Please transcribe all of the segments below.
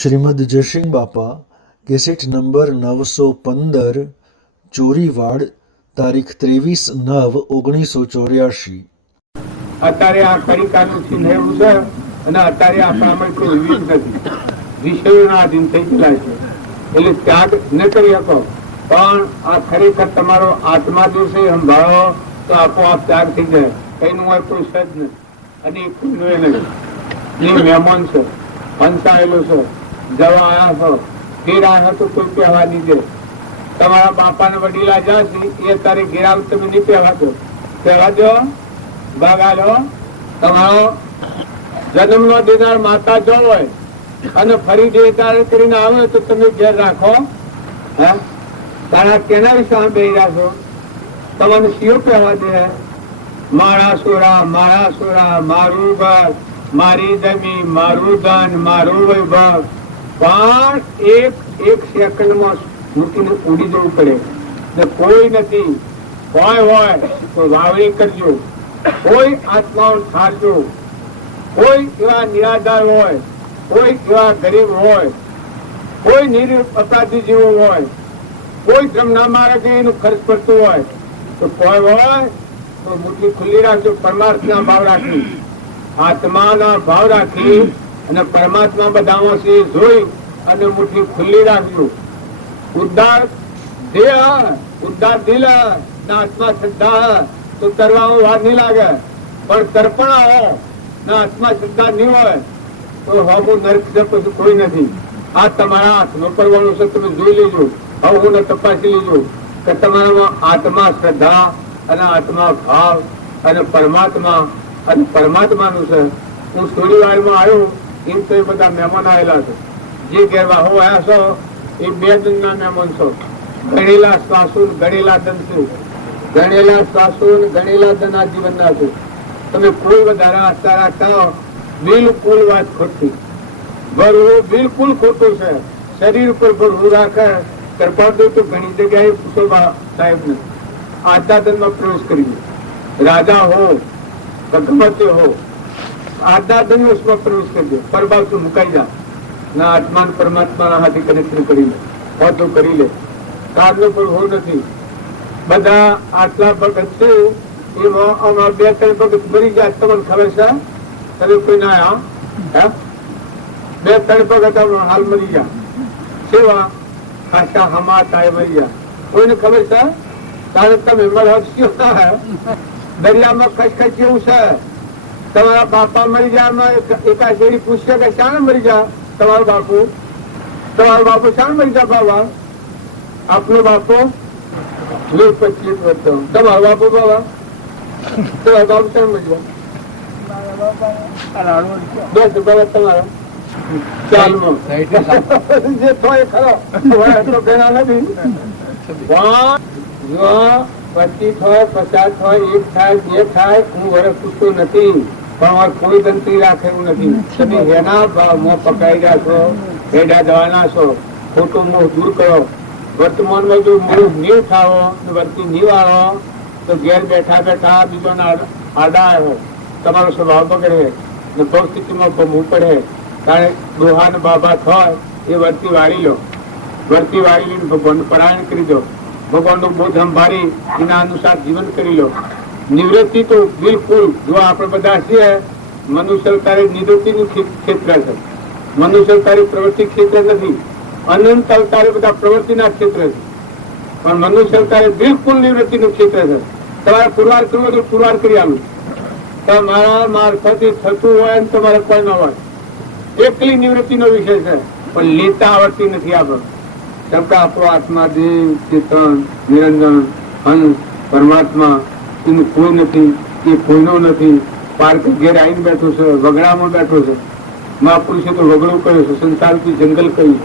શ્રીમદ જયસિંહ બાપા cassette number 915 Chorivad તારીખ 23/9/1984। અત્યારે આ કલિકાનું ચિહ્ન એવું છે અને અત્યારે આપણામાં કોઈ વિવિધ નથી, વિષયોના આધીન થઈ ગયેલા છે, એટલે ત્યાગ ન કરી શકો. પણ આ ખરેખર તમારો આત્મા જો છે સંભાળો તો આપોઆપ ત્યાગ થઈ જાય. એનું હોય કોઈ સજ નથી અને કોઈનું નથી. એ મહેમાન છે, પંચાયેલો છે, જવા આયા છો, ફેર આયા તો કોઈ કહેવા નહીં દે. તમારા બાપાને વડીલા જ્યાં છે એ તારે ઘેરાવ તમે નહીં કહેવા દો. કહેવા દો બગાડો. તમારો જન્મ નો દેનાર માતા જો હોય અને ફરી જે તારે કરીને આવે તો તમે ઘેર રાખો. હે તારા કેના વિશે આમ બેહી રહ્યા છો? તમને શિયો કહેવા દે મારા સોરા, મારું ઘર, મારી જમીન, મારું ધન, મારું વૈભવ. પણ એક સેકન્ડમાં મૂકીને ઉડી જવું પડે. કોઈ નથી, કોઈ હોય તો વાવણી કરજો, કોઈ આત્માઓ ઠારજો, કોઈ એવા નિરાધાર હોય, કોઈ એવા ગરીબ હોય, કોઈ નિરીફ અપરાધી જેવો હોય, કોઈ ધર્મના માર્ગે એનું ખર્ચ પડતું હોય તો કોઈ હોય તો મુઠ્ઠી ખુલ્લી રાખજો. પરમાર્થના ભાવ રાખી, આત્માના ભાવ રાખી અને પરમાત્મા બધામાં છે જોઈ અને મુઠ્ઠી ખુલ્લી રાખજો. ઉદ્ધાર દેહ, ઉદ્ધાર દિલ ના આત્મા શ્રદ્ધા તો તરવામાં વાર નહીં લાગે. પણ તર્પણા હો ના આત્મા શ્રદ્ધા નહીં હોય તો હવું નરક છે પછી કોઈ નથી. આ તમારા હાથમાં પડવાનું છે, તમે જોઈ લેજો. હવે હું તપાસી લેજો કે તમારામાં આત્મા શ્રદ્ધા અને આત્મા ભાવ અને પરમાત્માનું છે. હું થોડી વારમાં આવ્યો એમ તો એ બધા મહેમાન આવેલા છે. જે ગેરવાહો આવ્યા છો એ 2 દિનના મહેમાન છો. ગણેલા શ્વાસો ગણેલા દન છે, ગણેલા શ્વાસો ગણેલા દન આ જીવનના છે. તમે કોઈ વધારે આસ્થા રાખતા બિલકુલ વાત ખોટી. ભરવું બિલકુલ ખોટું છે. શરીર ઉપર ભરવું રાખે કરપાડ દો તો ઘણી જગ્યાએ પૂછો સાહેબ ને આધ્યાત્મમાં પ્રવેશ કરી રાજા હો ભગવતે હો આધ્યાત્મ પ્રવેશ કરજો. પર બાજુ મુકાઈ જા ના આત્મા પરમાત્માના હાથે કનેક્શન કરી લે, વાતો કરી લે. કારનો પર હો નથી. બધા આટલા ભગત છે એમાં આમાં 2-3 ભગત મરી ગયા. તમને ખબર છે? તમે કોઈ ના આવ્યા? 2-3 ભગત હાલ મરી ગયા. સેવા ખાસા હમા તાય મરી ગયા. કોઈને ખબર છે? તારે તમે મળ્યો દરિયામાં ખસખસ જેવું છે. તમારા બાપા મરી ગયા, એકા શેરી પૂછશે કે શાને મરી ગયા તમારો બાપુ શાને મરી ગયા બાબા? આપનો બાપો 25 વર્ષ. તમારો બાપુ બાબા તમારો બાપુ શાને મરી ગયા? બસ બાબા તમારા ચાલમાં જે થાય ખરો એટલો ભેગા નથી. 25 હોય 50 હોય, 1 થાય 2 થાય, હું વરસ પૂછતો નથી. પણ કોઈ ગણતરી રાખે એવું નથી. તમે એના ભાવમાં પકડાઈ ગયા છો, હેડા જવાના છો. ખોટું મોહ દૂર કરો. વર્તમાનમાં જો મોહ નહીં થાવો, વર્તી નહીં વાળો તો ઘેર બેઠા બેઠા બીજોના આડા આવ્યો તમારો સ્વભાવ બગડે ને બહુ સ્થિતિમાં ભમવું પડે. કારણ દોહા ને બાબા થાય એ વર્તી વાળી લો. વર્તી વાળી લઈને ભગવાનનું પરાયણ કરી દો. ભગવાનનું બોધ સંભાળી એના અનુસાર જીવન કરી લો. નિવૃત્તિ તો બિલકુલ, જો આપણે બધા છીએ મનુષ્ય અવતારે નિવૃત્તિનું ક્ષેત્ર છે. મનુષ્ય અવતારે પ્રવૃત્તિ ક્ષેત્ર નથી. અનંત અવતારે બધા પ્રવૃત્તિના ક્ષેત્ર છે. પણ મનુષ્ય અવતારે બિલકુલ નિવૃત્તિનું ક્ષેત્ર છે. તમારે પુરવાર કરવો તો પુરવાર કરી આવું. તમારા મારફતે થતું હોય ને તમારે કોઈ ન હોય. એકલી નિવૃત્તિનો વિષય છે, પણ લેતા આવડતી નથી. આપણે શબ્દ આપણો આત્મા દેવ ચેતન નિરંજન હંસ પરમાત્મા એનું કોઈ નથી, એ કોઈનો નથી. પાર્ક ઘેર આવીને બેઠો છે, વગડામાં બેઠો છે. મહાપુરુષે તો વગડું કહ્યું છે, સંસારથી જંગલ કહ્યું.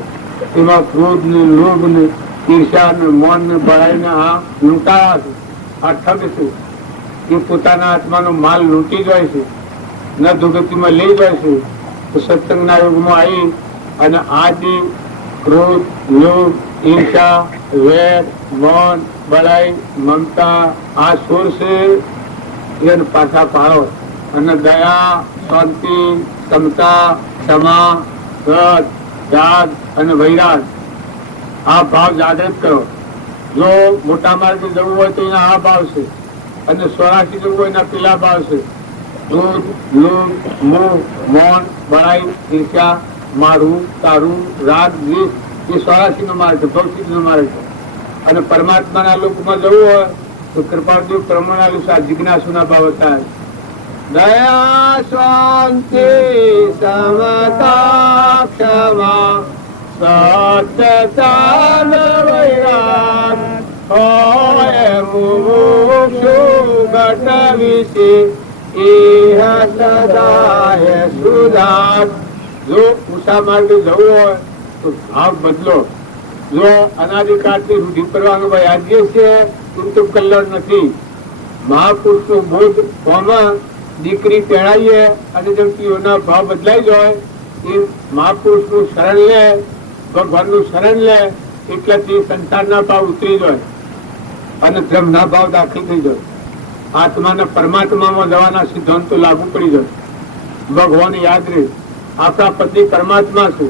એમાં ક્રોધ ને લોભ ને ઈર્ષા ને મૌન ને બળાઈ ને આ લૂંટાવા છે, આ ઠગ છે. એ પોતાના આત્માનો માલ લૂંટી જાય છે, ન દુર્ગતિમાં લઈ જાય છે. તો સત્સંગના યુગમાં આવી અને આ જે ક્રોધ લોભ ઈર્ષા વેર મૌન બળાઈ મમતા આ સોર છે એને પાછા પાડો અને દયા શાંતિ ક્ષમતા ક્ષમા ત્યાગ અને વૈરાગ આ ભાવ જાગૃત કરો. જો મોટા માર્ગે જવું હોય તો એના આ ભાવ છે, અને સ્વરાશી જવું હોય એના પેલા ભાવ છે. ક્રોધ, લોભ, મોહ, મૌન, બળાઈ, ઈર્ષ્યા, મારું, તારું, રાગ, દ્વેષ એ સ્વરાશી નો માર્ગ છે, ભૌતિક નો માર્ગ છે. અને પરમાત્માના લોકમાં જવું હોય તો કૃપાળદેવ પ્રમાણાલુ જિજ્ઞાસુના ભાવ હતા. દયા, શાંતિ, સમતા, ક્ષમા, સત્યતા, વૈરાગ હોય મુમુક્ષુ ઘટ વિશે ઇહ સદાય સુધાર. જો ઉષા માર્ગે જવું હોય તો ભાવ બદલો. જો અનાદિકાળથી રૂઢિ કરવાનું યાદીએ છે એમ તો કલ્યાણ નથી. મહાપુરુષનો બોધ હોમાં દીકરી પહેરાઈએ અને જેમ પીઓના ભાવ બદલાઈ જાય એ મહાપુરુષનું શરણ લે, ભગવાનનું શરણ લે એટલાથી સંસારના ભાવ ઉતરી જાય અને ધર્મના ભાવ દાખલ થઈ જાય. આત્માને પરમાત્મામાં જવાના સિદ્ધાંતો લાગુ પડી જાય. ભગવાન યાદ રહે, આપણા પતિ પરમાત્મા છે,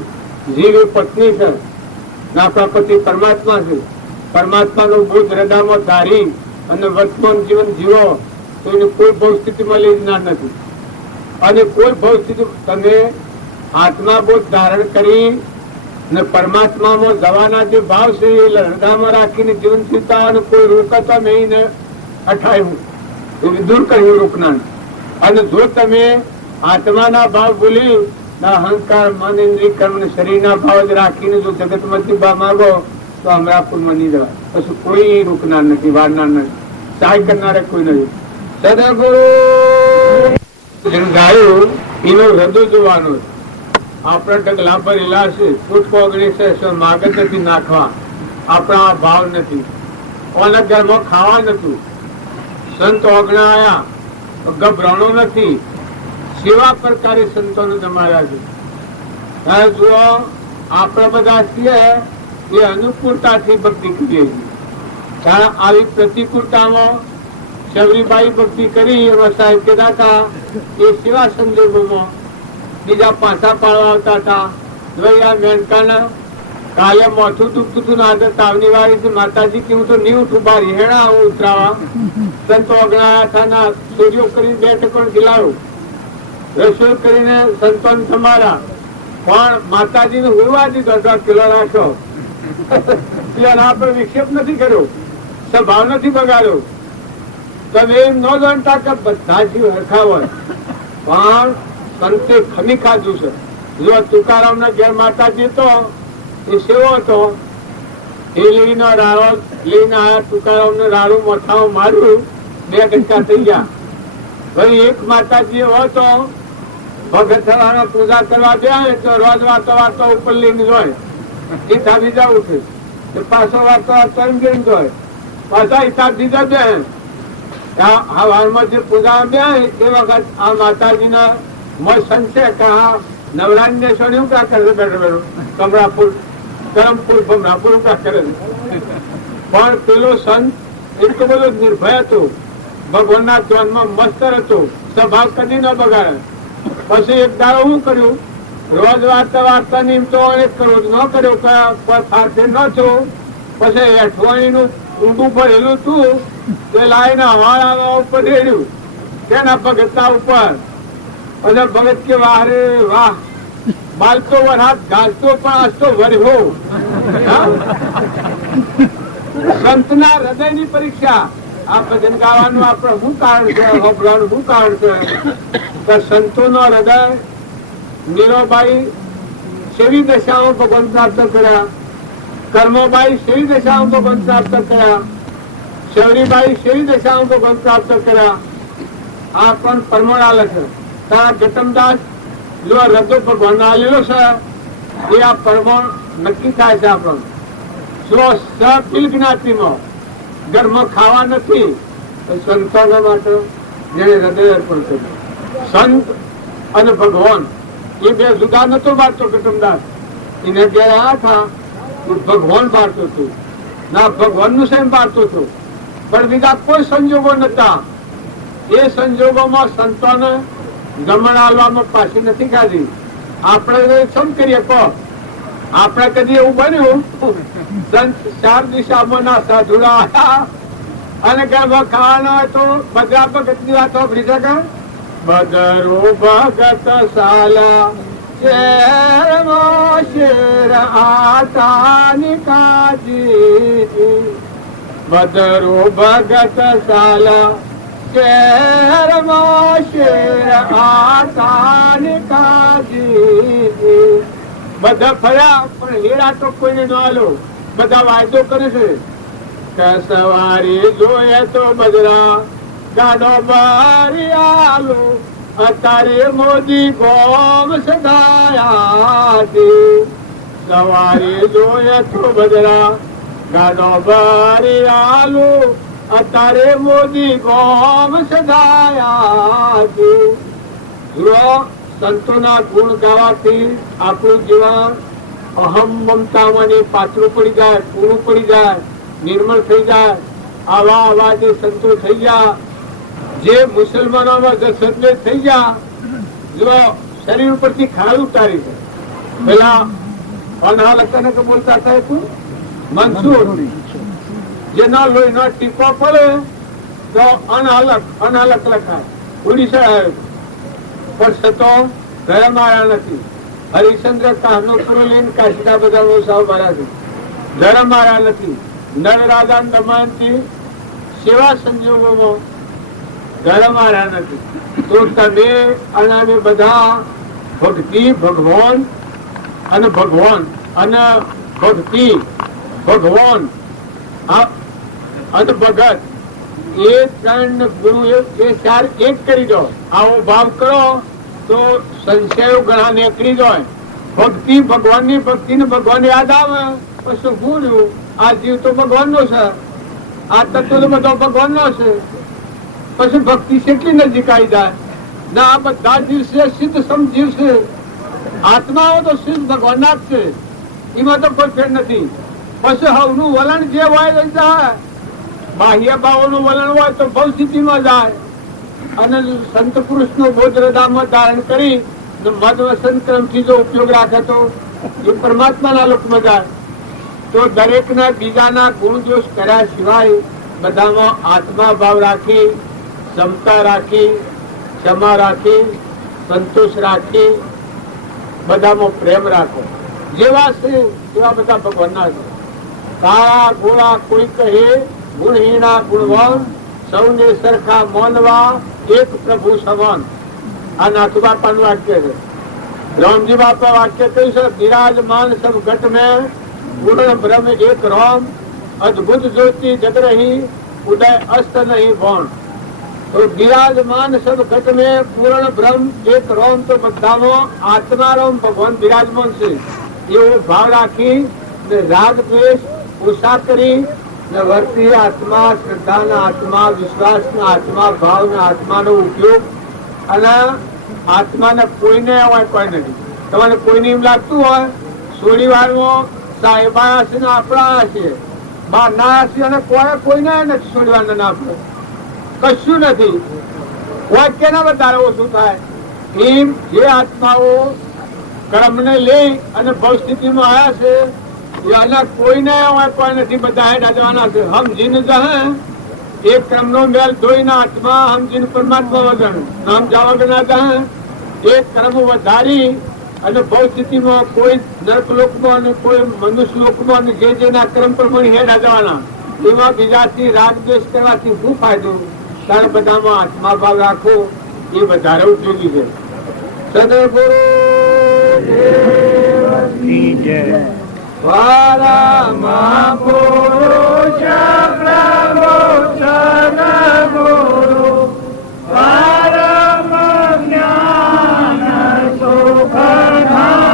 જીવ એ પત્ની છે, આપણા પતિ પરમાત્મા છે. પરમાત્માનો બોધ હૃદયમાં ધારી અને વર્તમાન જીવન જીવો તો એને કોઈ ભવસ્થિતિમાં લઈ જનાર નથી. અને કોઈ ભવસ્થિતિ તમે આત્મા બોધ ધારણ કરી ને પરમાત્મામાં જવાના જે ભાવ છે એ હૃદયમાં રાખીને જીવન જીવતા અને કોઈ રોકતા નહીં ને અઠાયું દૂર કર્યું રોકનાર. અને જો તમે આત્માના ભાવ ભૂલી અહંકાર, મન, ઇન્દ્રિય, કર્મ ને શરીરના ભાવ જ રાખીને જો જગતમાંથી ભાવ માંગો તો અમરાપુરમાં નહીં જવાય. પછી કોઈ રોકનાર નથી, વારનાર નથી, સહાય કરનારે કોઈ નથી. સદગુરુ ગાયું એનો હૃદય જોવાનો. આપણા ઢગલા ભરેલા છે, ફૂટકો ઓગણીસ માગત નથી નાખવા, આપણા ભાવ નથી. કોના ઘરમાં ખાવા નથી, સંત ઓગણા આયા ગભરાણો નથી. સેવા પ્રકારે સંતોને જમાડ્યા છે. જુઓ આપણા બધા છીએ એ અનુકૂળતાથી ભક્તિ કરીએ છીએ. આવી પ્રતિકૂળતામાં શબરીબાઈ ભક્તિ કરી એમાં સાહેબ કહેતા હતા એ સેવા સંજોગોમાં બીજા પાછા પાડવા આવતા હતા. મેનકાના કાલે મોથું દુખતું હતું ને આજે તાવની વાળી માતાજી કે હું તો નહીં ઉઠું, બાર હેણા આવું ઉતરાવા. સંતો અગણાયા હતા ના સૂર્યો કરીને 2 ટકોણ ખીલાવ્યો, રસોઈ કરીને સંતોન તમારા પણ માતાજીને હુરવા દીધો, 1.5 કિલો રાખ્યો. આપણે વિક્ષેપ નથી કર્યો, સ્વભાવ નથી બગાડ્યો. તમે એમ ન જાણતા કે બધા જીવ હરખા હોય, પણ સંતે ખમી ખાધું છે. જો તુકારામ ના ઘેર માતાજી તો એ સેવો હતો, એ લઈને રાળો લઈને આયા. તુકારામ ને રાળું મોથામાં માર્યું, 2 ઘંટા થઈ ગયા. ભાઈ એક માતાજી એવો હતો ભગત સવારે પૂજા કરવા જાય તો રોજ વાતો વાતો ઉપર લઈને જોય એ થાકી જવું છે, પાછો વાતો વાતો એમ જઈને જોય પાછા હિસાબ દીધા બે હવારમાં જે પૂજા બે એ વખત આ માતાજીના મન સંશે કે આ નવરાત્રી ને શું કા કરે બેઠો બેઠો કમળાપુર કરમપુર ભમરાપુર કા કરે. પણ પેલો સંત એટલો બધો નિર્ભય હતો, ભગવાનના ધ્યાનમાં મસ્ત હતો, સ્વભાવ કદી ન બગાડે. પછી એક દાડો શું કર્યું, રોજ વાર્તા વાર્તા નિમ તો રોજ ન કર્યો, સાથે ન થયો. પછી અઠવાડિયું નું ઊંડું ભરેલું હતું તે લાઈને હવાળા ઉપર રેડ્યું તેના ભગતના ઉપર. પછી ભગત કે વાહ રે વાહ, બાલતો વરહાત ગાલતો પણ હસતો વર્યો. સંતના હૃદયની પરીક્ષા. આ ભજન ગાવાનું આપણે શું કારણ છે, હોબળવાનું શું કારણ છે? સંતોનો હૃદય નીરોબાઈ સેવી દશામાં ભગવાન પ્રાપ્ત કર્યા, કર્મોબાઈ સેવી દશામાં ભગવાન પ્રાપ્ત કર્યા, શૌરીબાઈ સેવી દશામાં ભગવાન પ્રાપ્ત કર્યા. આ પણ પરમોળા છે. તારા ગટમદાસ જો હૃદય ભગવાન આલેલો છે એ આ પરમોણ નક્કી થાય છે. આપણને સપિલ જ્ઞાતિમાં ઘરમાં ખાવા નથી, સંતાનો માટે જેને હૃદય અર્પણ કર્યું. સંત અને ભગવાન એ બે જુદા નતો પાડતો ગટમદાસ. એને જયારે આ થા ભગવાન પાડતો હતો ના ભગવાન નું સેમ પાડતો હતો, પણ બીજા કોઈ સંજોગો નતા. એ સંજોગોમાં સંતોને જમણ આલવામાં પાછી નથી ખાધી. આપણે સમ કરીએ કહો આપણે કદી એવું બન્યું સંત 4 દિશામાં ના સાધુડા આયા અને કે ખાવાનો હોય તો બધા ભગત ની વાતો ફરી શકે. બદરો ભગત સાલા શેરમાં શેર આતાની કાજી. બદરો ભગત સાલા શેરમાં શેર આતાની કાજી. બધા ફર્યા પણ હીરા તો કોઈને ન આલો. બધા વાયદો કરે છે કે સવારી જોઈએ તો બજરા ગાડો બારી આલો. અત્યારે મોદી ગોમ સદાયા છે. સવારી જોઈએ તો બજરા ગાડો બારી આલો. અત્યારે મોદી ગોમ સદાયા છે. સંતોના ગુણ ગાવાથી આપણું જીવન અહમ મમતામાં પાતળું પડી જાય, પૂરું પડી જાય, નિર્મળ થઈ જાય. આવા જે સંતો થઈ ગયા, જે મુસલમાનોમાં સદવેદ થઈ ગયા, જો શરીર ઉપરથી ખાલ ઉતારી છે. પેલા અનહાલકને બોલતા હતા મંસૂર, જેના લોહીનો ટીપો પડે તો અનહાલક લખાય. ઓડિશા આવ્યો પણ સતો ધર્મ આવ્યા નથી. હરિશ્ચંદ્ર કાહનો પૂરો લઈને કાશીના બધા સાવ માર્યા છે. ધર્મ આવ્યા નથી. નર રાજા દમયંતી સેવા સંજોગોમાં ધર્મ આવ્યા નથી. તો તમે અને બધા ભક્તિ ભગવાન અને ભગવાન અને ભક્તિ ભગવાન અને ભગત એ 3 ગુરુ એ 4 એક કરી દો. આવો ભાવ કરો તો સંશયો ઘણા નીકળી જાય. ભક્તિ ભગવાનની ભક્તિ ને ભગવાન યાદ આવે પછી ભૂલ્યું આ જીવ તો ભગવાનનો છે, આ તત્વ તો બધો ભગવાનનો છે. પછી ભક્તિ કેટલી નજીક આવી જાય. ના આ બધા જીવ છે સિદ્ધ સમજીવ છે. આત્માઓ તો સિદ્ધ ભગવાનના જ છે. એમાં તો કોઈ ફેર નથી. પછી હવનું વલણ જે હોય જાય. બાહ્ય ભાવોનું વલણ હોય તો ભવ સ્થિતિમાં જાય અને સંત પુરુષનો બોધ હૃદયમાં ધારણ કરી મદ વસન ક્રમથી જો ઉપયોગ રાખે તો એ પરમાત્માના લોકમાં જાય. તો દરેકના બીજાના ગુણ દોષ કર્યા સિવાય બધામાં આત્મા ભાવ રાખી, ક્ષમતા રાખી, ક્ષમા રાખી, સંતોષ રાખી, બધામાં પ્રેમ રાખો. જેવા છે એવા બધા ભગવાનના છે. કાળા ગોળા કોઈ કહે ગુણહીણા ગુણવાન, સૌને સરખા માનવા એક પ્રભુ સમાન. આ નાથુ બાપાનું વાક્ય છે. રામજી બાપા વાક્ય કહ્યું છે બિરાજમાન સબ ઘટ મેં પૂર્ણ બ્રહ્મ એક રામ, અદભુત જ્યોતિ જગ રહી ઉદય અસ્ત નહીં ભણ. તો બિરાજમાન સબ ઘટ મેં પૂર્ણ બ્રહ્મ એક રામ. તો બધામાં આત્મારામ ભગવાન બિરાજમાન છે. એવો ભાવ રાખી રાગ દ્વેષ ઓછા કરી વર્તી આત્મા, શ્રદ્ધાના આત્મા, વિશ્વાસના આત્મા, ભાવના આત્માનો ઉપયોગ. અને આત્માને કોઈને હોય કોઈ નથી. તમારે કોઈને એમ લાગતું હોય થોડી વારમાં સાહેબા હશે ને આપણા હશે, બહાર ના હશે અને કોઈને નથી છોડવાના ના આપણે કશું નથી. કોઈ કેના વધારે ઓછું થાય. એમ જે આત્માઓ કર્મને લઈ અને ભવ સ્થિતિમાં આવ્યા છે કોઈને હોય કોઈ નથી. બધા હેડા છે. હમ જીન જહે એક ક્રમનો મેલ ધોઈના આત્મા હમ જીન પરમાત્મા વદન નામ જાવગ ના જહે. એક ક્રમ વધારી અને ભવ સ્થિતિમાં કોઈ નર્ક લોકમાં અને કોઈ મનુષ્ય લોકમાં અને જે જેના ક્રમ પ્રમાણે હેડા જવાના. એમાં બીજાથી રાગ દ્વેષ કરવાથી શું ફાયદો? ત્યારે બધામાં આત્મા ભાવ રાખો એ વધારે ઉપયોગી છે. સદગુરુ પરમા પુરુષ પ્રભુ સદગુરુ પરમ જ્ઞાન સુખધામ.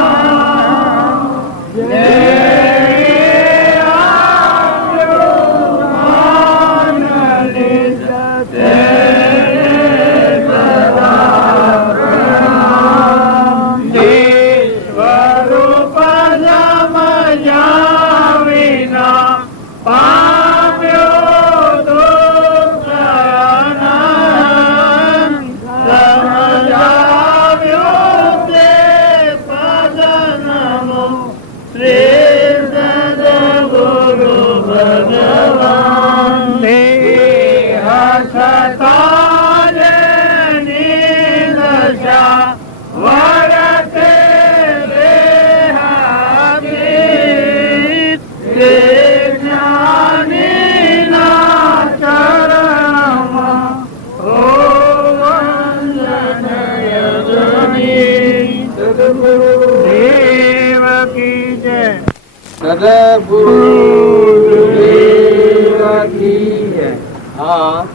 હા,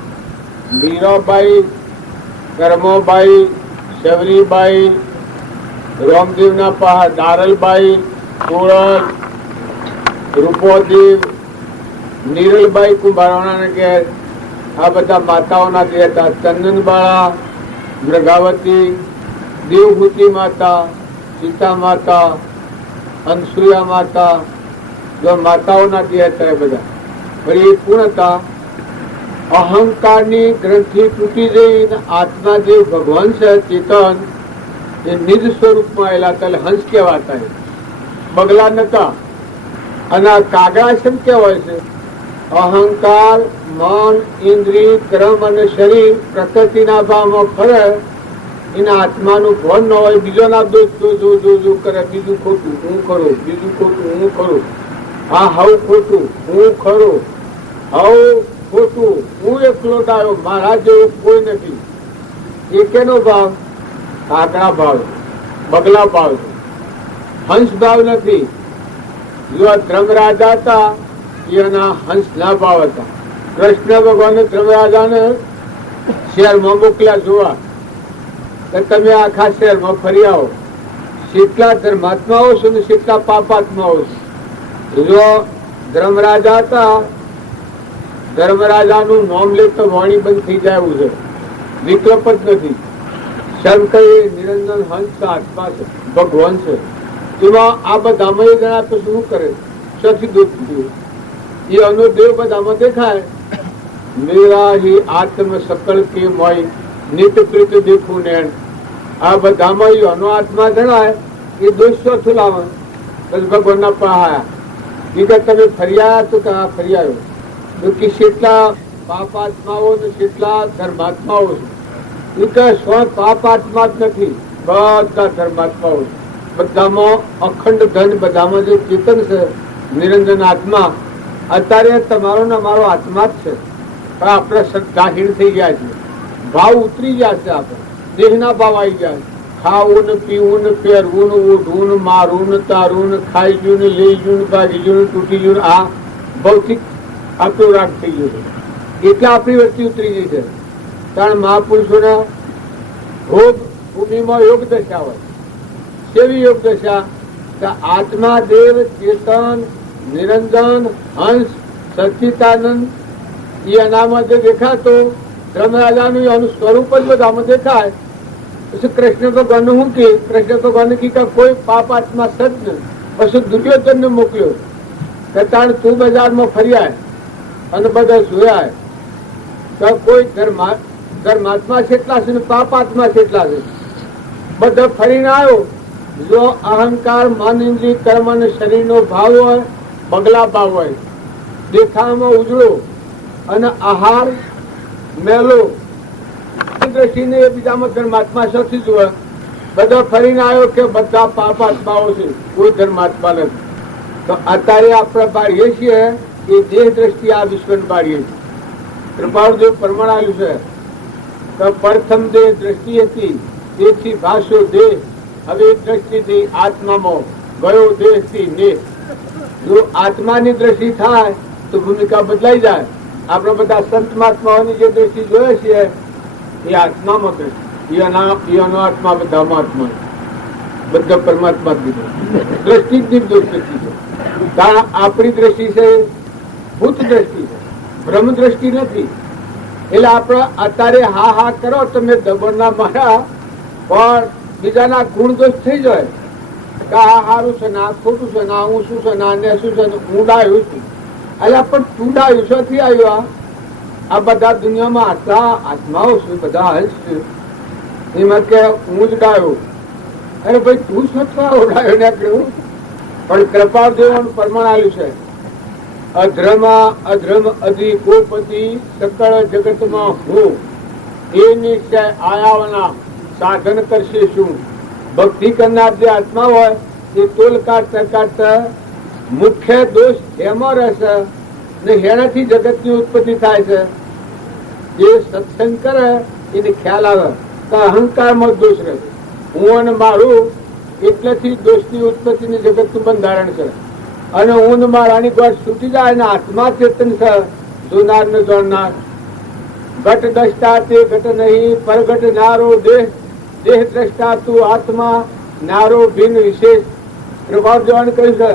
મીરાબાઈ, કરમોબાઈ, શબરીબાઈ, રામદેવના પા દારલબાઈ, સુરત, રૂપોદેવ, નીરલબાઈ કુંભારાણા ઘેર, આ બધા માતાઓના જે હતા. ચંદનબાળા, મૃગાવતી, દેવભૂતિ માતા, સીતા માતા, અનસુયા માતા, જો માતાઓના જે હતા એ બધા. પણ એ કોણ હતા? અહંકારની ગ્રંથિ તૂટી જઈ આત્મા જે ભગવાન છે ચેતન એ નિજ સ્વરૂપમાં આવેલા હતા. હંસ કહેવાતા, બગલા નતા. અને કાગડા શેમ કહેવાય છે? અહંકાર, મન, ઇન્દ્રિય, કર્મ અને શરીર પ્રકૃતિના ભાવમાં ફરે. એના આત્માનું ભાન ન હોય, બીજોના દોષ જો કરે, બીજું ખોટું હું કરું, બીજું ખોટું હું કરું, હા હવ ખોટું હું ખરું, હવ ખોટું હું એકલો ડાયો, મારા જેવો કોઈ નથી. એ કેનો ભાવ? કાગડા ભાવ, બગલા ભાવ, હંસ ભાવ નથી. જો ધર્મરાજા હતા એના હંસ ના ભાવ હતા. કૃષ્ણ ભગવાને ધર્મરાજાને શહેરમાં મોકલ્યા જોવા કે તમે આખા શહેરમાં ફરી આવો, કેટલા ધર્માત્માઓ છો ને કેટલા પાપાત્માઓ છો. જો ધર્મરાજા હતા, ધર્મરાજાનું નામ લે તો વાણી બંધ થઈ જાય એવું છે, વિકલ્પ જ નથી. શંકર નિરંજન હંસ આત્મા છે, ભગવાન છે. એમાં આ બધામાં એ જણા તો શું કરે? સચી દુઃખ એ અનુદેવ બધામાં દેખાય. મેરા હી આત્મ સકળ કે મોય નિત પ્રીત દેખું ને. આ બધામાં એનો આત્મા જણાય એ દોષ શું લાવે? બસ ભગવાનના પહાયા એ કે તમે ફરી આવ્યા તો ક્યાં ફરી આવ્યો? કે કેટલા પાપાત્માઓ ને કેટલા ધર્માત્માઓ છે. એ કે સ્વ પાપાત્મા જ નથી, બધા ધર્માત્માઓ છે. બધામાં અખંડ ધન, બધામાં જે ચેતન છે નિરંજન આત્મા. અત્યારે તમારો ને અમારો આત્મા જ છે, પણ આપણે શ્રદ્ધાહીન થઈ ગયા છે. ભાવ ઉતરી ગયા છે, આપણે દેહના ભાવ આવી ગયા છે. ખાવું ને પીવું ને પહેરવું ને ઉઠવું ને મારવું ને તારવું ને ખાઈ ગયું ને લઈ ગયું ને ભાગી ગયું ને તૂટી ગયું. આ ભૌતિક આપણું રાગ થઈ ગયું છે. એટલે આપણી વચ્ચે ઉતરી ગઈ છે. કારણ મહાપુરુષોના ભોગ ભૂમિમાં યોગ દશા હોય. કેવી યોગ દશા? આત્મા, દેવ, ચેતન, નિરંજન, હંસ, સચ્ચિદાનંદ એ અનામાં જે દેખાતો ધર્મરાજાનું એનું સ્વરૂપ જ બધામાં દેખાય. પછી કૃષ્ણ ભગવાન શું કે? કૃષ્ણ ભગવાન કી કોઈ પાપ આત્મા સજ ને પછી દુર્યોધન ને મોકલ્યો કે તાણ તું બજારમાં ફર્યા અને બધા જોયા તો કોઈ ધર્માત્મા કેટલા છે ને પાપ આત્મા કેટલા છે. બધા ફરીને આવ્યો. જો અહંકાર, મન, ઇન્દ્રિય, કર્મ અને શરીર નો ભાવ હોય, બગલા ભાવ હોય, દેખાવામાં ઉજળો અને આહાર મેલો દ્રષ્ટિને એ બીજામાં ધર્માત્મા સૌથી જોવે. બધા ફરીને આવ્યો કે બધા પાપાત્માઓ છે, કોઈ ધર્માત્મા નથી. તો અત્યારે આપણે બાળીએ છીએ એ દેહ દ્રષ્ટિ આ વિશ્વને બાળીએ છીએ. કૃપાળુદેવ પ્રમાણ આવ્યું છે કે પ્રથમ દેહ દ્રષ્ટિ હતી, તેથી ભાષો દેહ. હવે દ્રષ્ટિથી આત્મામાં ગયો દેહથી ને. જો આત્માની દ્રષ્ટિ થાય તો ભૂમિકા બદલાઈ જાય. આપણે બધા સંત મહાત્માઓની જે દ્રષ્ટિ જોઈએ છીએ એ આત્મામાં દ્રષ્ટિ, એનો આત્મા બધામાં આત્મા, બધા પરમાત્મા જ દીધો. દ્રષ્ટિ જ નિર્દોષ દ્રષ્ટિ છે. કારણ આપણી દ્રષ્ટિ છે ભૂત દ્રષ્ટિ છે, બ્રહ્મ દ્રષ્ટિ નથી. એટલે આપણે અત્યારે હા હા કરો તમે દબણના મારા, પણ બીજાના ગુણ દોષ થઈ જાય કે આ સારું છે ને આ ખોટું છે ને આ હું શું છે ને આને શું છે ને હું ડાયું છું. એટલે પણ તું ડાયું શોથી આવ્યો? આ બધા દુનિયામાં આટલા આત્માઓ છે, બધા હંસ છે, એમાં કે હું જ ડાયો. અરે ભાઈ તું શોધવા ડાયો ને કહ્યું પણ કૃપાદેવનું પ્રમાણ આલ્યું છે, અધ્રમાં અધ્રમ અધિ ગોપતિ સકળ જગતમાં હું એ નિશ્ચય આયાવના સાધન કરશે શું. ભક્તિ કરનાર જે આત્મા હોય એ તોલ કાઢતા કાઢતા મુખ્ય દોષ એમાં રહેશે ને એનાથી જગતની ઉત્પત્તિ થાય છે. જે સત્સંગ કરે એને ખ્યાલ આવે કે અહંકારમાં દોષ રહે, હું અને મારું એટલેથી દોષની ઉત્પત્તિની જગતનું બંધારણ છે. અને હું ને મારાની ગોઠ છૂટી જાય અને આત્મા ચેતન છે, જોનાર ને જોનાર. ઘટ દ્રષ્ટા તે ઘટ નહીં, પરઘટ નારો દેહ, દેહ દ્રષ્ટા તું આત્મા, નારો ભિન્ન વિશેષ. પ્રભાવ જોવાનું કહ્યું છે,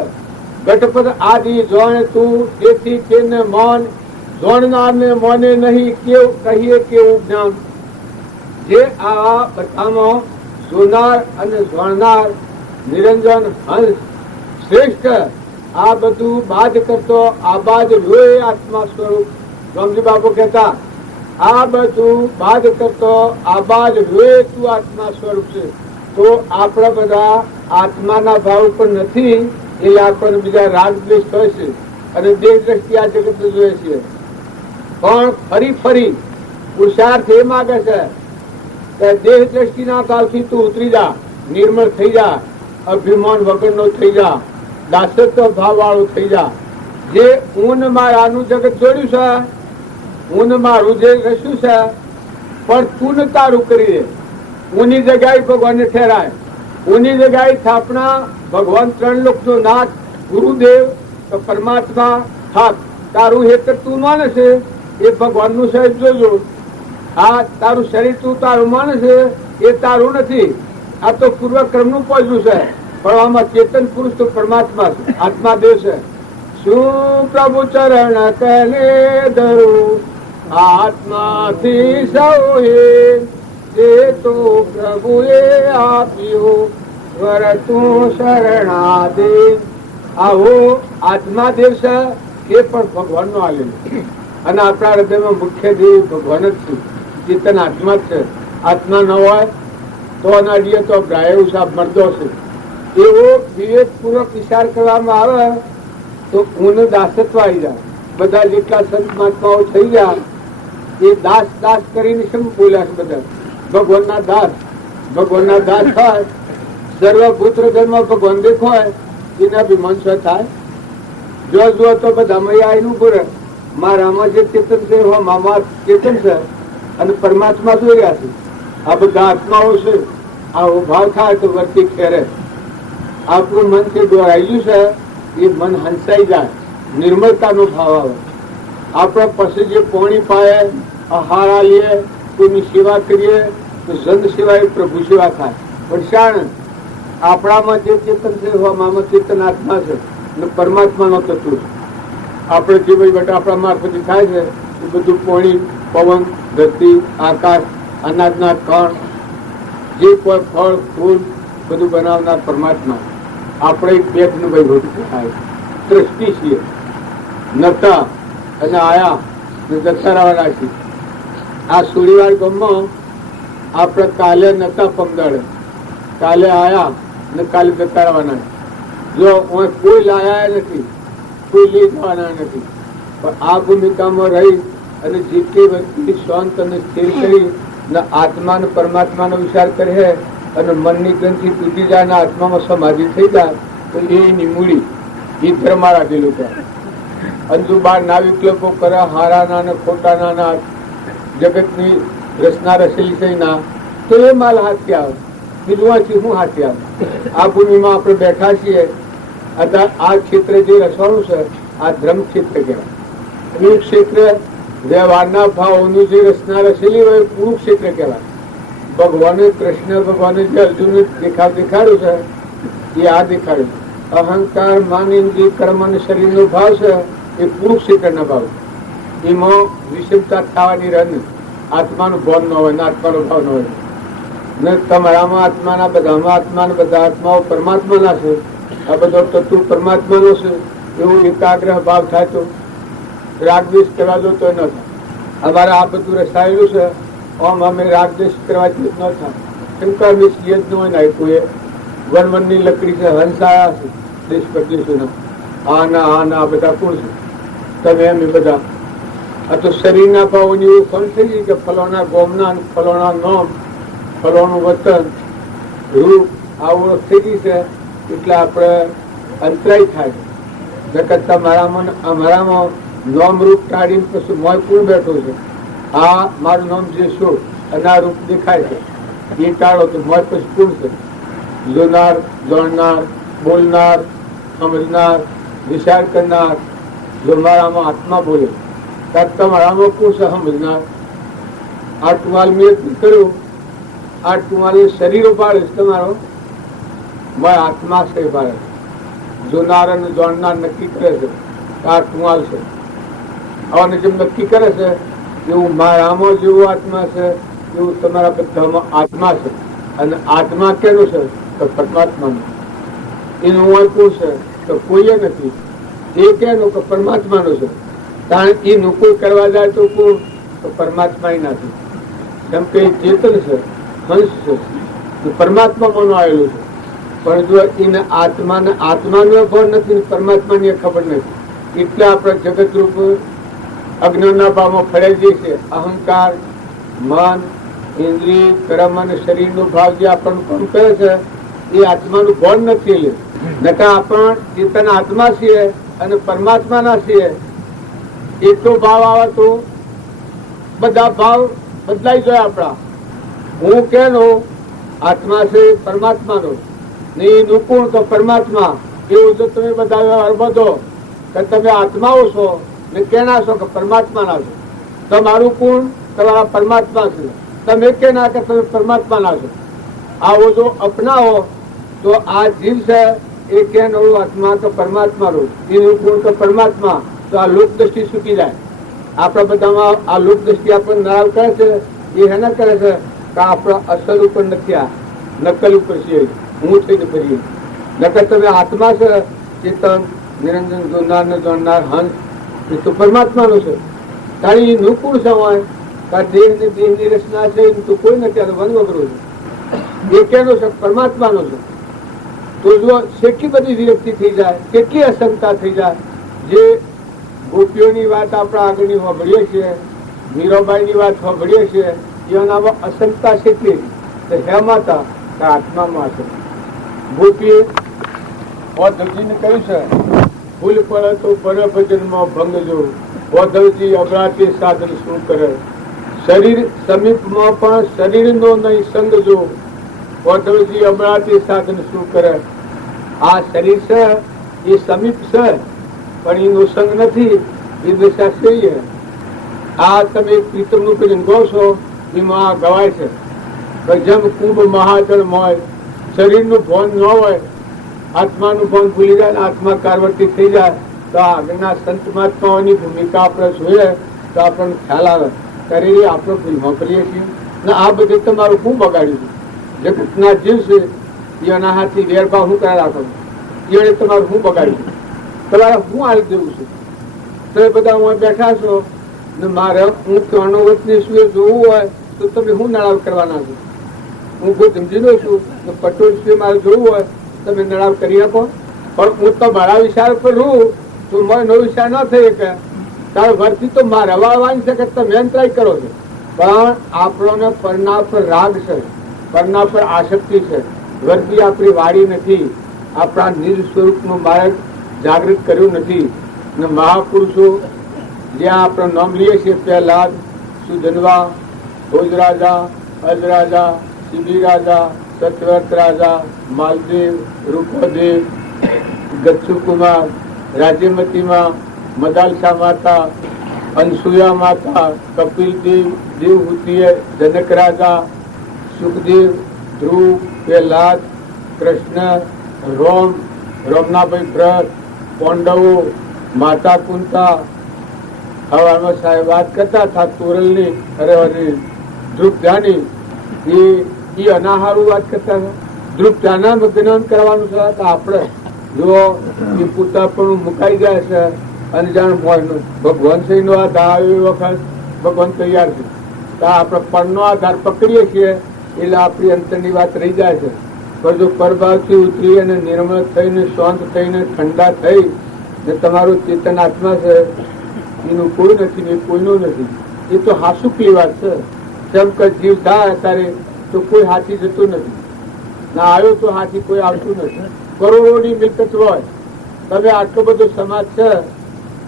ઘટપદ આદિ જોણ તું, તેથી તેને મૌન, જોણનાર ને મોને નહીં, કેવું કહીએ કેવું જ્ઞાન. જે આ બધામાં જોનાર અને જોણનાર નિરંજન હંસ શ્રેષ્ઠ, આ બધું બાદ કરતો આબાદ લોહી આત્મા સ્વરૂપ. સ્વામીજી બાપુ કહેતા, આ બધું બાદ કરતો આબાદ લોહી તું આત્મા સ્વરૂપ છે. તો આપણા બધા આત્માના ભાવ ઉપર નથી, એટલે આપણને બીજા રાગ દ્વેષ હોય છે અને દેહ દ્રષ્ટિ આ જગત જોઈએ છે. પણ ફરી ફરી પુરુષાર્થ એ માગે છે કે દેહ દ્રષ્ટિના કાલથી તું ઉતરી જા, નિર્મળ થઈ જા, અભિમાન વગરનો થઈ જા, દાસત્વ ભાવ વાળું થઈ જા. જે ઊન મારાનું જગત જોડ્યું છે, ઊન મારું જે રસ્યું છે, પણ તું ને તારું કરી દે. ઊની જગ્યાએ ભગવાનને ઠેરાય, ઊની જગ્યાએ સ્થાપના ભગવાન ત્રણ લોકનો નાથ ગુરુદેવ પરમાત્મા થાક. તારું હેત તું માને છે એ ભગવાનનું શરીર જોજો. આ તારું શરીર તું તારું માને છે એ તારું નથી, આ તો પૂર્વક્રમનું પહોંચ્યું છે. પણ આમાં ચેતન પુરુષ તો પરમાત્મા છે, આત્મા દેવ છે. શું પ્રભુ ચરણ કને ધરું, આત્માથી સૌ એ તો પ્રભુએ આપ્યો, વર તું શરણાદે. આવો આત્મા દેવ છે એ પણ ભગવાન નો આલેલું. અને આપણા હૃદયમાં મુખ્ય દેવ ભગવાન જ છે, ચેતન આત્મા જ છે. આત્મા ન હોય તો અનાડીએ તો ગાયો સાહેબ મરદો છે. એવો વિવેકપૂર્વક વિચાર કરવામાં આવે તો ઊનું દાસત્વ આવી જાય. બધા જેટલા સંત મહાત્માઓ થઈ ગયા એ દાસ દાસ કરીને શું બોલ્યા છે? બધા ભગવાનના દાસ, ભગવાનના દાસ થાય. સર્વભૂત હૃદયમાં ભગવાન દેખાય એના અભિમાન શું થાય? જો જુઓ તો બધા મૈયા એનું પૂરે મારામાં જે ચેતન છે મામા ચેતન છે અને પરમાત્મા જોઈ રહ્યા છે. આ બધા આત્માઓ છે. આવો ભાવ થાય તો વર્તી ખેરે. આપણું મન જે દોરાઈ ગયું છે એ મન હંસાઈ જાય, નિર્મળતાનો ભાવ આવે. આપણે પછી જે પોણી પાએ, આહારા લઈએ, કોઈની સેવા કરીએ તો સંત સેવા એ પ્રભુ સેવા થાય. પણ શાણ આપણામાં જે ચેતન છે મામા ચેતન આત્મા છે અને પરમાત્માનો તત્વ છે. આપણે જે ભાઈ બેટા આપણા મારફતી થાય છે એ બધું પોણી, પવન, ધરતી, આકાશ, અનાજના કણ, જે કોઈ ફળ ફૂલ બધું બનાવનાર પરમાત્મા. આપણે એક પેટનું ભાઈ ભોગવું થાય, સૃષ્ટિ છીએ, નતા અને આયા જતા રહેવાના છીએ. આ સુડીવાડ ગામમાં આપણે કાલે નતા પમદાડે, કાલે આયા ને કાલે જતા રહેવાના. જો કોઈ લાયા નથી, કોઈ લઈ જવાના નથી. પણ આ ભૂમિકામાં રહી અને જેટલી વ્યક્તિ શાંત અને સ્થિર કરી આત્મા અને પરમાત્માનો વિચાર કરે અને મનની ગ્રંથિ તૂટી જાય અને આત્મામાં સમાધિ થઈ જાય તો એની મૂડી એ ધર્મ રાખેલું છે. અંજુ બાર ના વિકલ્પો કરે, હારાના અને ખોટાના ના જગતની રચના રચેલી છે ના, તો એ માલ હાથથી આવે. બીજું હું હાથથી આવે? આ ભૂમિમાં આપણે બેઠા છીએ. આ ક્ષેત્ર જે રચવાનું છે આ ધર્મ ક્ષેત્ર કહેવાય. કુરુક્ષેત્ર વ્યવહારના ભાવોની જે રચના રચેલી હોય કુરુક્ષેત્ર કહેવાય. ભગવાને કૃષ્ણ ભગવાને જે અર્જુનને દેખાડ્યું છે એ આ દેખાડ્યું. અહંકાર, માન, ઇન્દ્રિય, કર્મ અને શરીરનો ભાવ છે એ કુરુક્ષેત્રના ભાવ. એમાં વિષમતા થવાની રન આત્માનું ભાવ ન હોય ને આત્માનો ભાવ ન હોય ને તમારામાં આત્માના બધામાં આત્માના બધા આત્માઓ પરમાત્માના છે. આ બધો તત્વ પરમાત્માનો છે. એવું એકાગ્રહ ભાવ થાય તો રાગદ્વેષ કરવા દો તો ન થાય. અમારે આ બધું રસાયેલું છે. આમ અમે રાગદ્વેષ કરવાથી જ ન થાય. કેમ કે અમે સિંહ જ ન હોય ને કોઈ વનવનની લકડી છે, હંસ આયા છે, દેશ પરદેશોના આના બધા કોણ છે? તમે એમ એ બધા આ તો શરીરના ભાવોની એવું ફળ થઈ ગઈ કે ફલોના ગોમના ફલોના નામ ફલોનું વતન રૂપ આ ઓળખ થઈ ગઈ છે એટલે આપણે અંતરાય થાય છે. નકર અમારામાં નામ રૂપ ટાળીને પછી મોય પૂર બેઠો છે. આ મારું નામ જે શું અને આ રૂપ દેખાય છે એ ટાળો તો મોય પછી પૂર છે. જોનાર, જાણનાર, બોલનાર, સમજનાર, વિચાર કરનાર, જો મારામાં આત્મા બોલે ત્યારે તમારામાં કોણ છે સમજનાર? આ ટુવાલ મેં કર્યું, આ ટુવાલ શરીરો પાડે છે તમારો, મારા આત્મા છે પાડે. જોનાર અને જાણનાર નક્કી કરે છે આ ટુવાલ છે. આને જેમ નક્કી કરે છે એવું મારામાં જેવું આત્મા છે એવું તમારા બધામાં આત્મા છે. અને આત્મા કેનું છે? તો પરમાત્માનું. એનું હોય કોણ છે? તો કોઈ નથી. એ કેનું? કે પરમાત્માનું છે. કારણ એનું કોઈ કરવા જાય તો કોણ? તો પરમાત્મા નથી. કેમ કે ચેતન છે, હંસ છે, પરમાત્મામાં આવેલું છે. પણ જો એને આત્માનો ખબર નથી, પરમાત્માની ખબર નથી, એટલે આપણે જગત રૂપ અજ્ઞાનના ભાવમાં ફરાઈ જઈએ છીએ. અહંકાર, મન, ઇન્દ્રિય, કર્મ અને શરીરનો ભાવ જે આપણને કામ કરે છે એ આત્માનું ભાન નથી. નકા આપણ ચેતન આત્મા છીએ અને પરમાત્માના છીએ. એટલો ભાવ આવે તો બધા ભાવ બદલાઈ જાય આપણા. હું કેનો? આત્મા છે પરમાત્માનો ને એનું કોણ? તો પરમાત્મા. એવું જો તમે બધા વ્યવહાર બધો કે તમે આત્માઓ છો ને કેના છો? કે પરમાત્માના છો. તમારું કોણ? તમારા પરમાત્મા છે. તમે કેના? કે તમે પરમાત્માના છો. આવો જો અપનાવો તો આ જીવ છે એ કેનો? આત્મા તો પરમાત્માનો. એનું કોણ? તો પરમાત્મા. તો આ લોક દ્રષ્ટિ છૂટી જાય. આપણા બધામાં આ લોક દ્રષ્ટિ આપણને નારાજ કરે છે. એ હેના કરે છે કે આપણા અસલ ઉપર નથી, આ નકલ ઉપર છે. હું થઈને ફરીએ. નકર તમે આત્મા છે, ચેતન, નિરંજન, જોનાર ને જાણનાર, હંસ, એ તો પરમાત્માનો છે. તારી એનું કોણ છે? હોય દેહ ને દેહની રચના છે એનું તો કોઈ નથી. આ વન વગરો છે. એ કેનો છે? પરમાત્માનો છે. તો જો કેટલી બધી વિરક્તિ થઈ જાય, કેટલી અસંગતા થઈ જાય. જે ગોપીઓની વાત આપણા આગળની સાંભળીએ છીએ, મીરાબાઈની વાત સાંભળીએ છીએ, એનામાં અસંગતા કેટલી? તો હે માતા આત્મામાં છે. ગોપીએ ઓધવજીને કહ્યું છે, ભૂલ પડે તો પરભજનમાં ભંગજો, ઓધવજી અબરાતી સાધન શું કરે? શરીર સમીપમાં પણ શરીરનો નહીં સંગજો, ઓધવજી અબરાતી સાધન શું કરે? આ શરીર છે એ સમીપ છે પણ એનો સંગ નથી. એ દશા છે. આ તમે પ્રીતમનું કરીને ગો છો એમાં આ ગવાય છે. જેમ કુંભ મહાજળ હોય, શરીરનું ભાન ન હોય, આત્માનું ભાન ભૂલી જાય, આત્મા કારવર્તી થઈ જાય તો આગળના સંત મહાત્માઓની ભૂમિકા આપણે જોઈએ તો આપણને ખ્યાલ આવે ત્યારે આપણે ભૂલમાં કરીએ છીએ. ને આ બધે તમારું શું બગાડ્યું? જગતના જીવ છે એના હાથથી વેરભાવ શું કરા રાખો? એને તમારું શું બગાડ્યું? તમારે શું હાલ દેવું છે? તમે બધા હું બેઠા છો ને મારે હું કહેવાનો વતની શું જોવું હોય તો તમે શું નળાવ કરવાના છો? હું કોઈ સમજીનો છું તો પટોળ શું મારે જોવું હોય તમે નળાવ કરી આપો. પણ હું તો મારા વિચાર પર રહું તો મારો વિચાર ન થઈ શકે. તારે વર્તી તો મારે વાળવાની છે કે તમે અંતરાય કરો છો. પણ આપણને પરના પર રાગ છે, પરના પર આસક્તિ છે. વર્તી આપણી વાડી નથી. આપણા નિજ સ્વરૂપનું માર્ગ જાગૃત કર્યું નથી. ને મહાપુરુષો જ્યાં આપણે નામ લઈએ છીએ પ્રહલાદ, સુધન્વા, ભોજરાજા, અજરાજા, શિબી રાજા, સત્યવ્રત રાજા, માલદેવ, રૂપદેવ, ગચ્છુકુમાર, રાજ્યમતીમાં, મદાલસા માતા, અનસુયા માતા, કપિલદેવ, દેવહૂતિએ, જનક રાજા, સુખદેવ, ધ્રુવ, પ્રહલાદ, કૃષ્ણ, રોમ, રોમનાભાઈ ભરત, પાંડવો, માતા કુંતા. હવામાં સાહેબ વાત કરતા હતા તોરલની, અરે ધ્રુવ ધ્યાની, એ અનાહારું વાત કરતા હતા. ધ્રુવ ધ્યાના જ્ઞાન કરવાનું છે. આપણે જો એ પૂતા પણ મુકાઈ જાય છે અને જાણ ભગવાન શ્રી નો આધાર આવે એ વખત ભગવાન તૈયાર છે તો આપણે પરનો આધાર પકડીએ છીએ એટલે આપણી અંતરની વાત રહી જાય છે. પણ જો પરભાવથી ઉતરી અને નિર્મળ થઈને શાંત થઈને ઠંડા થઈ ને તમારું ચેતન આત્મા છે, એનું કોઈ નથી ને કોઈનું નથી. એ તો હાસુકલી વાત છે. જેમ કે જીવ થાય ત્યારે તો કોઈ હાથી જતું નથી, ના આવ્યો તો હાથી કોઈ આવતું નથી. કરોડોની મિલકત હોય, તમે આટલો બધો સમાજ છે,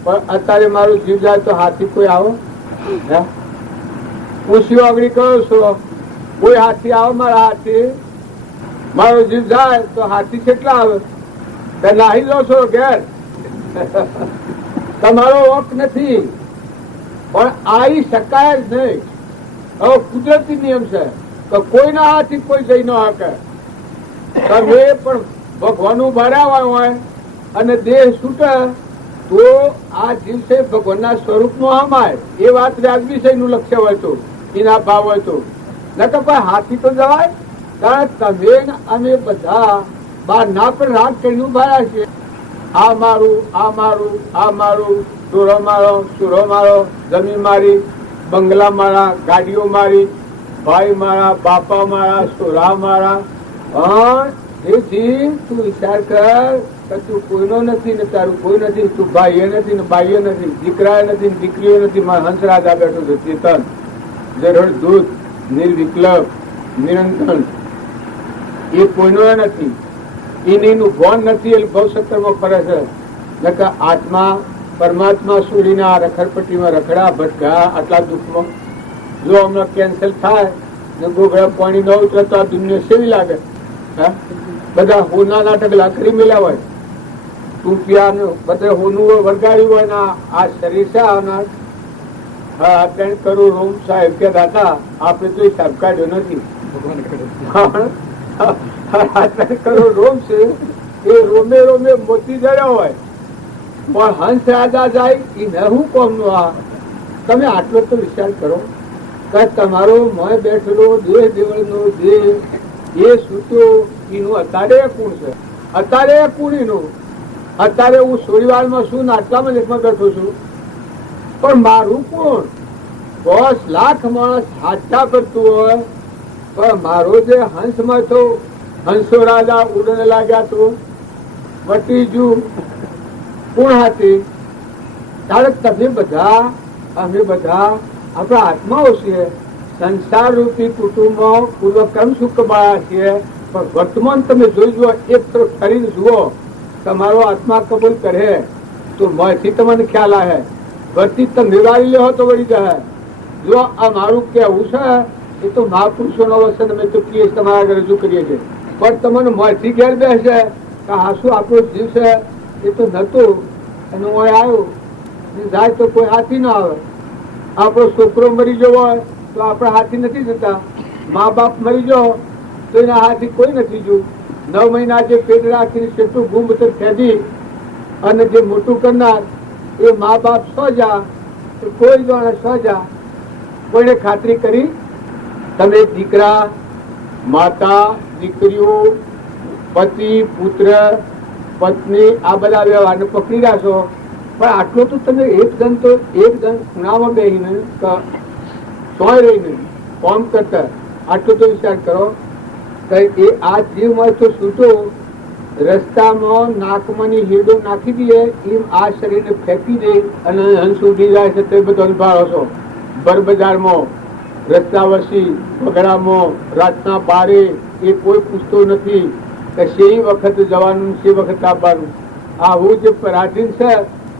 પણ અત્યારે મારું જીવ જાય તો હાથી કોઈ આવો? પૂછ્યું આગળ કહો છો, કોઈ હાથી આવો? મારા હાથી, મારો જીવ જાય તો હાથી કેટલા આવે? નાહી લો છો ઘેર, તમારો હક નથી, પણ આવી શકાય જ નહીં. હવે કુદરતી નિયમ છે કે કોઈના હાથી કોઈ જઈ ન શકે. તમે પણ ભગવાનનું ભરાવા હોય અને દેહ છૂટે તો આ દિવસે ભગવાનના સ્વરૂપમાં હમાય. એ વાત વ્યાજબી છે, એનું લક્ષ્ય હોય તો, એના ભાવ હોય તો. ન તો કોઈ હાથી તો જવાય. કારણ તમે અમે બધા બાર ના પણ રાગ કરીને ભર્યા છીએ. આ મારું, આ મારું, આ મારું, ચોરો મારો, સુરો મારો, જમીન મારી, બંગલા મારા, ગાડીઓ મારી, ભાઈ મારા, બાપા મારા, સોરા મારા. એ જીવ તું વિચાર કર કે તું કોઈનો નથી ને તારું કોઈ નથી. તું ભાઈ નથી ને બાઈએ નથી, દીકરા નથી ને દીકરીઓ નથી. મારા હંસરાજા બેઠો છે ચેતન, જરળ દૂત, નિર્વિકલ્પ, નિરંતર. એ કોઈનો નથી, એનું ભાન નથી. એ ભવસત્તરમાં ફરે છે. નકર આત્મા પરમાત્મા છોડીને આ રખડપટ્ટીમાં રખડા ભટકા આટલા દુઃખમાં. જો હમણાં કેન્સલ થાય ને ગોગળા પાણી ન ઉતરે તો આ દુનિયા સેવી લાગે. બધા હોના નાટક લાકડી મેળ્યા હોય, રૂપિયા બધા હોનું વળગાડ્યું હોય ને આ શરીર છે આવનાર. 3 કરોડ રોમ સાહેબ કે દાદા આપણે તો હિસાબ કાઢ્યો નથી. 3 કરોડ રોમ છે, એ રોમે રોમે મોતી જડ્યા હોય, પણ હંસ રાજા જાય એ નવું કોમનું. આ તમે આટલો તો વિચાર કરો કે તમારો મોય બેઠેલો દેહ દેવળનો દેહ એ સૂત્યો એનું અત્યારે કોણ છે? અત્યારે કોણ એનું? અત્યારે હું સોળીવારમાં છું ને આટલામાં લેખમાં બેઠો છું, પણ મારું કોણ? 10 લાખ માણસ હાથા કરતું હોય, પણ મારો જે હંસમાં તો હંસો રાજા ઉડને લાગ્યા તો વટી જુ કોણ હાથી? ત્યારે તમે બધા અમે બધા આપણા આત્માઓ છીએ. સંસાર રૂપી કુટુંબમાં પૂર્વક્રમ સુખ બાળા છીએ, પણ વર્તમાન તમે જોઈ જુઓ, એક તરફ ફરીને જુઓ, તમારો આત્મા કબૂલ કરે તો મથી તમને ખ્યાલ આવે. વર્તી તમે વાળી લે તો વળી જાય. જો આ મારું કેવું છે એ તો મહાપુરુષોનો વસન અમે તો કહીએ, તમારા આગળ રજૂ કરીએ છીએ, પણ તમને મથી ઘેર બેસે કે હા શું આપણો જીવ છે એ તો નતું અને હું આવ્યો જાય તો કોઈ હાથી ના આવે. આપણો છોકરો મરી ગયો હોય તો આપણે હાથી નથી જતા. મા બાપ મરી ગયો તો એના હાથી કોઈ નથી જોયું. 9 મહિના જે પેટ રાખીને કેટલું ગુંબતર ખેદી અને જે મોટું કરનાર એ મા બાપ સોજા તો કોઈ જાણે સોજા. કોઈને ખાતરી કરી? તમે દીકરા, માતા, દીકરીઓ, પતિ, પુત્ર, પત્ની આ બધા વ્યવહારને પકડી રાખશો, પણ આટલો તો તમે એક જણ ખૂણામાં બેસીને સોય રહીને કામ કરતા આટલો તો વિચાર કરો કે એ આ જીવમાં તો છૂટો રસ્તામાં નાકમાંની હેડો નાખી દઈએ એમ આ શરીરને ફેંકી દે અને હંસ ઉડી જાય છે. તે બધો અનુભવ છો બર બજારમાં, રસ્તા વસી, બગડામાં, રાતના બારે એ કોઈ પૂછતો નથી કે શી વખત જવાનું, શી વખત આવવાનું. આવું જે પરાધીન છે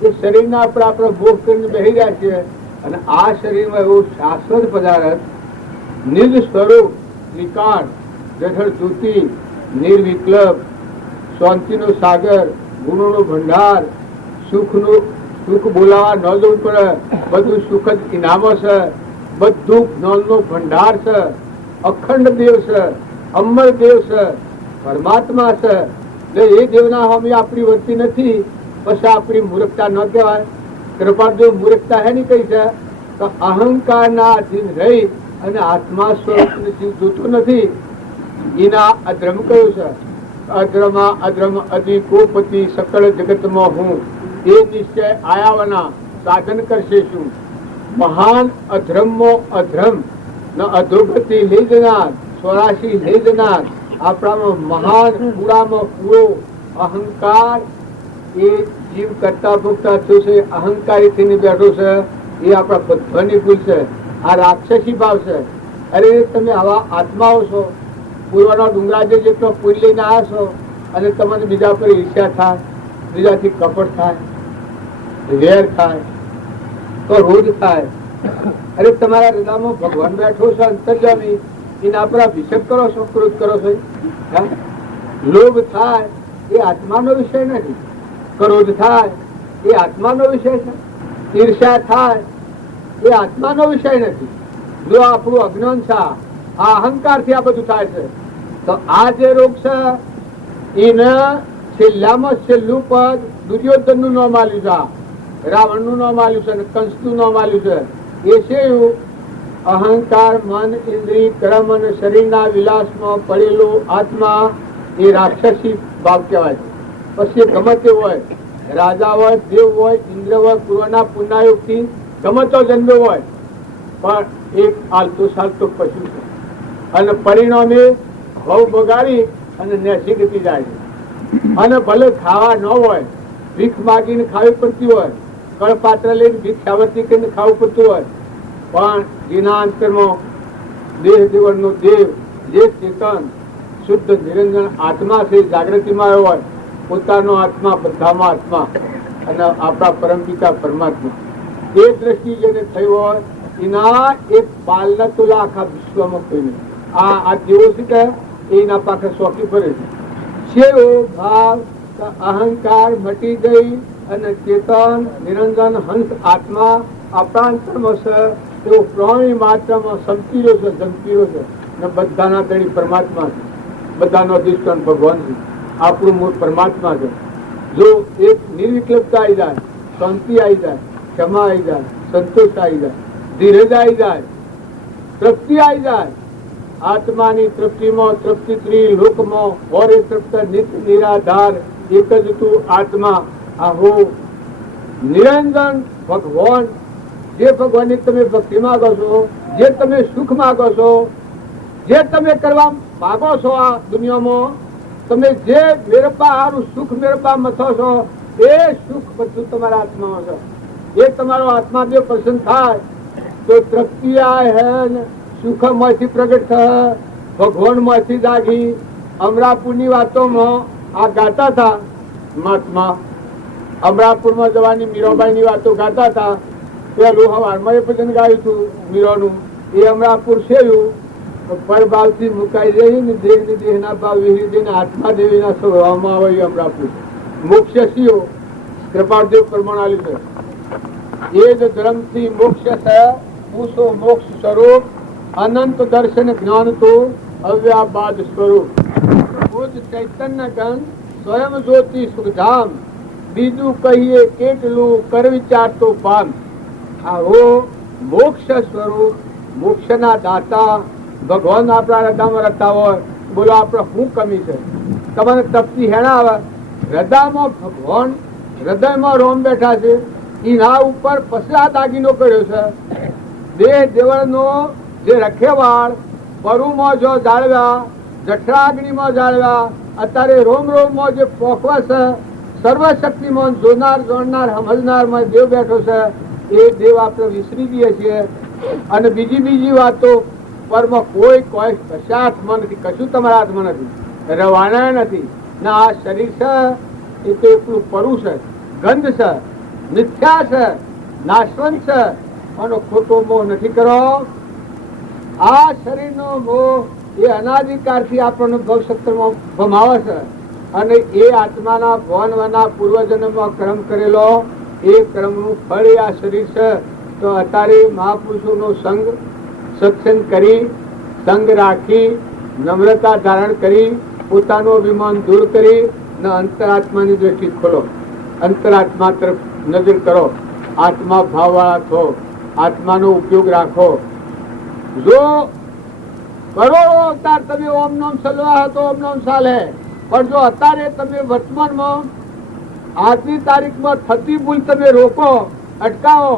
એ શરીરના આપણે ભોગ કરીને બેસી રહ્યા છીએ. અને આ શરીરમાં એવું શાશ્વત પદાર્થ, નિજ સ્વરૂપ, નિકાળ, જઠર જ્યોતિ, નિર્વિકલ્પ, શાંતિનો સાગર, ગુણોનો ભંડાર, સુખ બોલાવા ન જવું પડે, બધું સુખ જ ઇનામો છે, બધું જ્ઞાનનો ભંડાર છે, અખંડ દેવ છે, અમર દેવ છે, પરમાત્મા છે. એ દેવના હમી આપણી વર્તી નથી, પછી આપણી મૂર્ખતા ન કહેવાય. કૃપા જો મૂર્ખતા હે ની કઈ છે તો અહંકાર ના અધીન રહી અને આત્મા સ્વરૂપ જીવ જોતો નથી. એના અધ્રમ કયું છે? અધ્રમા અધ્રમ અધિકોપતિ સકળ જગતમાં હું એ નિશ્ચય આયાવના સાધન કરશે શું? મહાન અધ્રમો અધ્રમ ન અધોગતિ લઈ જનાર, 84 લઈ જનાર આપણામાં મહાન કુળામાં કુળો અહંકાર એ જીવ કરતા ભોગતા થયું છે, અહંકારી થઈને બેઠો છે. એ આપણા બધાની ભૂલ છે. આ રાક્ષસી ભાવ છે. અરે તમે આવા આત્માઓ છો, પૂર્વના ડુંગરાજે જેટલો પુલ લઈને આવ્યા છો અને તમને બીજા પર ઈર્ષ્યા થાય, બીજાથી કપટ થાય, વેર થાય, ક્રોધ થાય. અરે તમારા હૃદયમાં ભગવાન બેઠો છે અંતર્જામી, એના પર અભિષેક કરો છો, ક્રોધ કરો છો. લોભ થાય એ આત્માનો વિષય નથી, ક્રોધ થાય એ આત્માનો વિષય છે, ઈર્ષ્યા થાય એ આત્માનો વિષય નથી. જો આપણું અજ્ઞાન છે, આ અહંકાર થી આ બધું થાય છે. તો આ જે રોગ છે એને છેલ્લામાં છેલ્લું પદ દુર્યોધન નું નામ આલ્યું છે, રાવણ નું નામ આલ્યું છે અને કંસ નું નામ આલ્યું છે. એ છે અહંકાર, મન, ઇન્દ્રિય, કર્મ અને શરીરના વિલાસમાં પડેલો આત્મા. એ રાક્ષસી ભાવ કહેવાય છે. પછી ગમે તે હોય, રાજા હોય, દેવ હોય, ઇન્દ્ર હોય, પૂર્વના પુણ્યયુગ થી ગમે તો જન્મ્યો હોય, પણ એક આલતું સાલતું પશુ છે અને પરિણામે ભવ બગાડી અને નેસી ગતિ જાય છે. અને ભલે ખાવા ન હોય, ભીખ માગીને ખાવી પડતી હોય, કળપાત્ર લઈને ભિક્ષાવતી કરીને ખાવું પડતું હોય, પણ જેના અંતરમાં દેહ દેવળનો દેવ, જે ચેતન શુદ્ધ નિરંજન આત્મા છે, જાગૃતિમાં આવ્યો હોય, પોતાનો આત્મા બધામાં આત્મા અને આપણા પરમપિતા પરમાત્મા, એ દ્રષ્ટિ જેને થઈ હોય એના એક બાલના તોલા આખા વિશ્વમાં કોઈ નહીં. આ જેવો છે કે એના પાસે શોખી ફરે છે. ભાવ અહંકાર મટી ગઈ અને ચેતન નિરંજન હંસ આત્મા આપણા અંતરમાં છે. એવો પ્રાણી માત્રમાં સમતીલો છે, જમતીલો છે અને બધાના ધણી પરમાત્મા છે, બધાનો અધિષ્ઠાન ભગવાન છે, આપણું મૂળ પરમાત્મા છે. જો એક નિર્વિકલ્પતા આવી જાય, શાંતિ આવી જાય, ક્ષમા આવી જાય, સંતોષ આવી જાય, ધીરજ આવી જાય, તૃપ્તિ આવી જાય, આત્માની તૃપ્તિમાં તૃપ્તિ ત્રિલોકમાં હોરે તૃપ્ત નિત્ય નિરાધાર એક જ તું આત્મા. આહો નિરંજન ભગવાન, જે ભગવાનની તમે ભક્તિ માંગો છો, જે તમે સુખ માંગો છો, જે તમે કરવા માંગો છો આ દુનિયામાં, તમે જે મેળવવા સારું સુખ મેળવવા મથો છો, એ સુખ બધું તમારા આત્મામાં છે. એ તમારો આત્મા જો પ્રસન્ન થાય તો તૃપ્તિ હે, સુખ માંથી પ્રગટ થાય, ભગવાન માંથી જાગી. અમરાપુરની વાતોમાં આ ગાતા હતા મહાત્મા, અમરાપુરમાં જવાની મીરાબાઈ ની વાતો ગાતા હતા. પેલું હવારમાં એ ભજન ગાયું હતું મીરાનું. એ અમરાપુર સેવ્યું પરભાવથી મુકાઈ જઈ ને દેહ ને દેહના ભાવ વિહરી જઈને આત્મા દેવીના સ્વભાવમાં આવે. અમરાપુર મોક્ષ શિયો કૃપાદેવ પ્રમાણ આલ્યું છે. એ જ ધર્મથી મોક્ષ છે, પૂછો મોક્ષ સ્વરૂપ, અનંત દર્શન જ્ઞાન તો અવ્યાબાદ સ્વરૂપ. ખુદ ચૈતન્ય ગણ સ્વયં જ્યોતિ સુખધામ, બીજું કહીએ કેટલું કર વિચાર તો પામ. આવો મોક્ષ સ્વરૂપ, મોક્ષના દાતા ભગવાન આપણા હૃદયમાં રહેતા હોય, બોલો આપણે શું કમી છે? તમને તપતી હેણા આવે, હૃદયમાં ભગવાન, હૃદયમાં રોમ બેઠા છે, એના ઉપર પસરા દાગીનો કર્યો છે. દેહ દેવળનો જે રખેવાળ પરુમાં જો જાળવ્યા, જઠરાગ્નિમાં જાળવ્યા, અત્યારે રોમ રોમમાં જે પોખવા છે, સર્વશક્તિમાં જોનાર જોડનાર સમજનારમાં દેવ બેઠો છે. એ દેવ આપણે વિસરી દઈએ છીએ અને બીજી વાતો પરમાં કોઈ કશા હાથમાં નથી, કશું તમારા હાથમાં નથી, રવાના નથી. ના આ શરીર છે એ તો એટલું પરું છે, ગંધ છે, મિથ્યા છે, નાશવંત છે, આનો ખોટો મોહ નથી કરો. આ શરીરનો મોહ એ અનાદિકાળથી આપણને ભવસત્રમાં ભમાવે છે અને એ આત્માના ભવનવાના પૂર્વજન્મમાં કર્મ કરેલો એ કર્મનું ફળ આ શરીર છે. તો અત્યારે મહાપુરુષોનો સંગ, સત્સંગ કરી, સંગ રાખી, નમ્રતા ધારણ કરી, પોતાનું અભિમાન દૂર કરી ને અંતરાત્માની દ્રષ્ટિ ખોલો, અંતરાત્મા તરફ નજર કરો, આત્મા ભાવવાળા છો, આત્માનો ઉપયોગ રાખો. જો કરોડો અવતાર તમે ઓમ નામ સલવા તો ઓમ નામ ચાલે, પણ જો અત્યારે તમે વર્તમાનમાં આજની તારીખમાં થતી ભૂલ તમે રોકો, અટકાવો,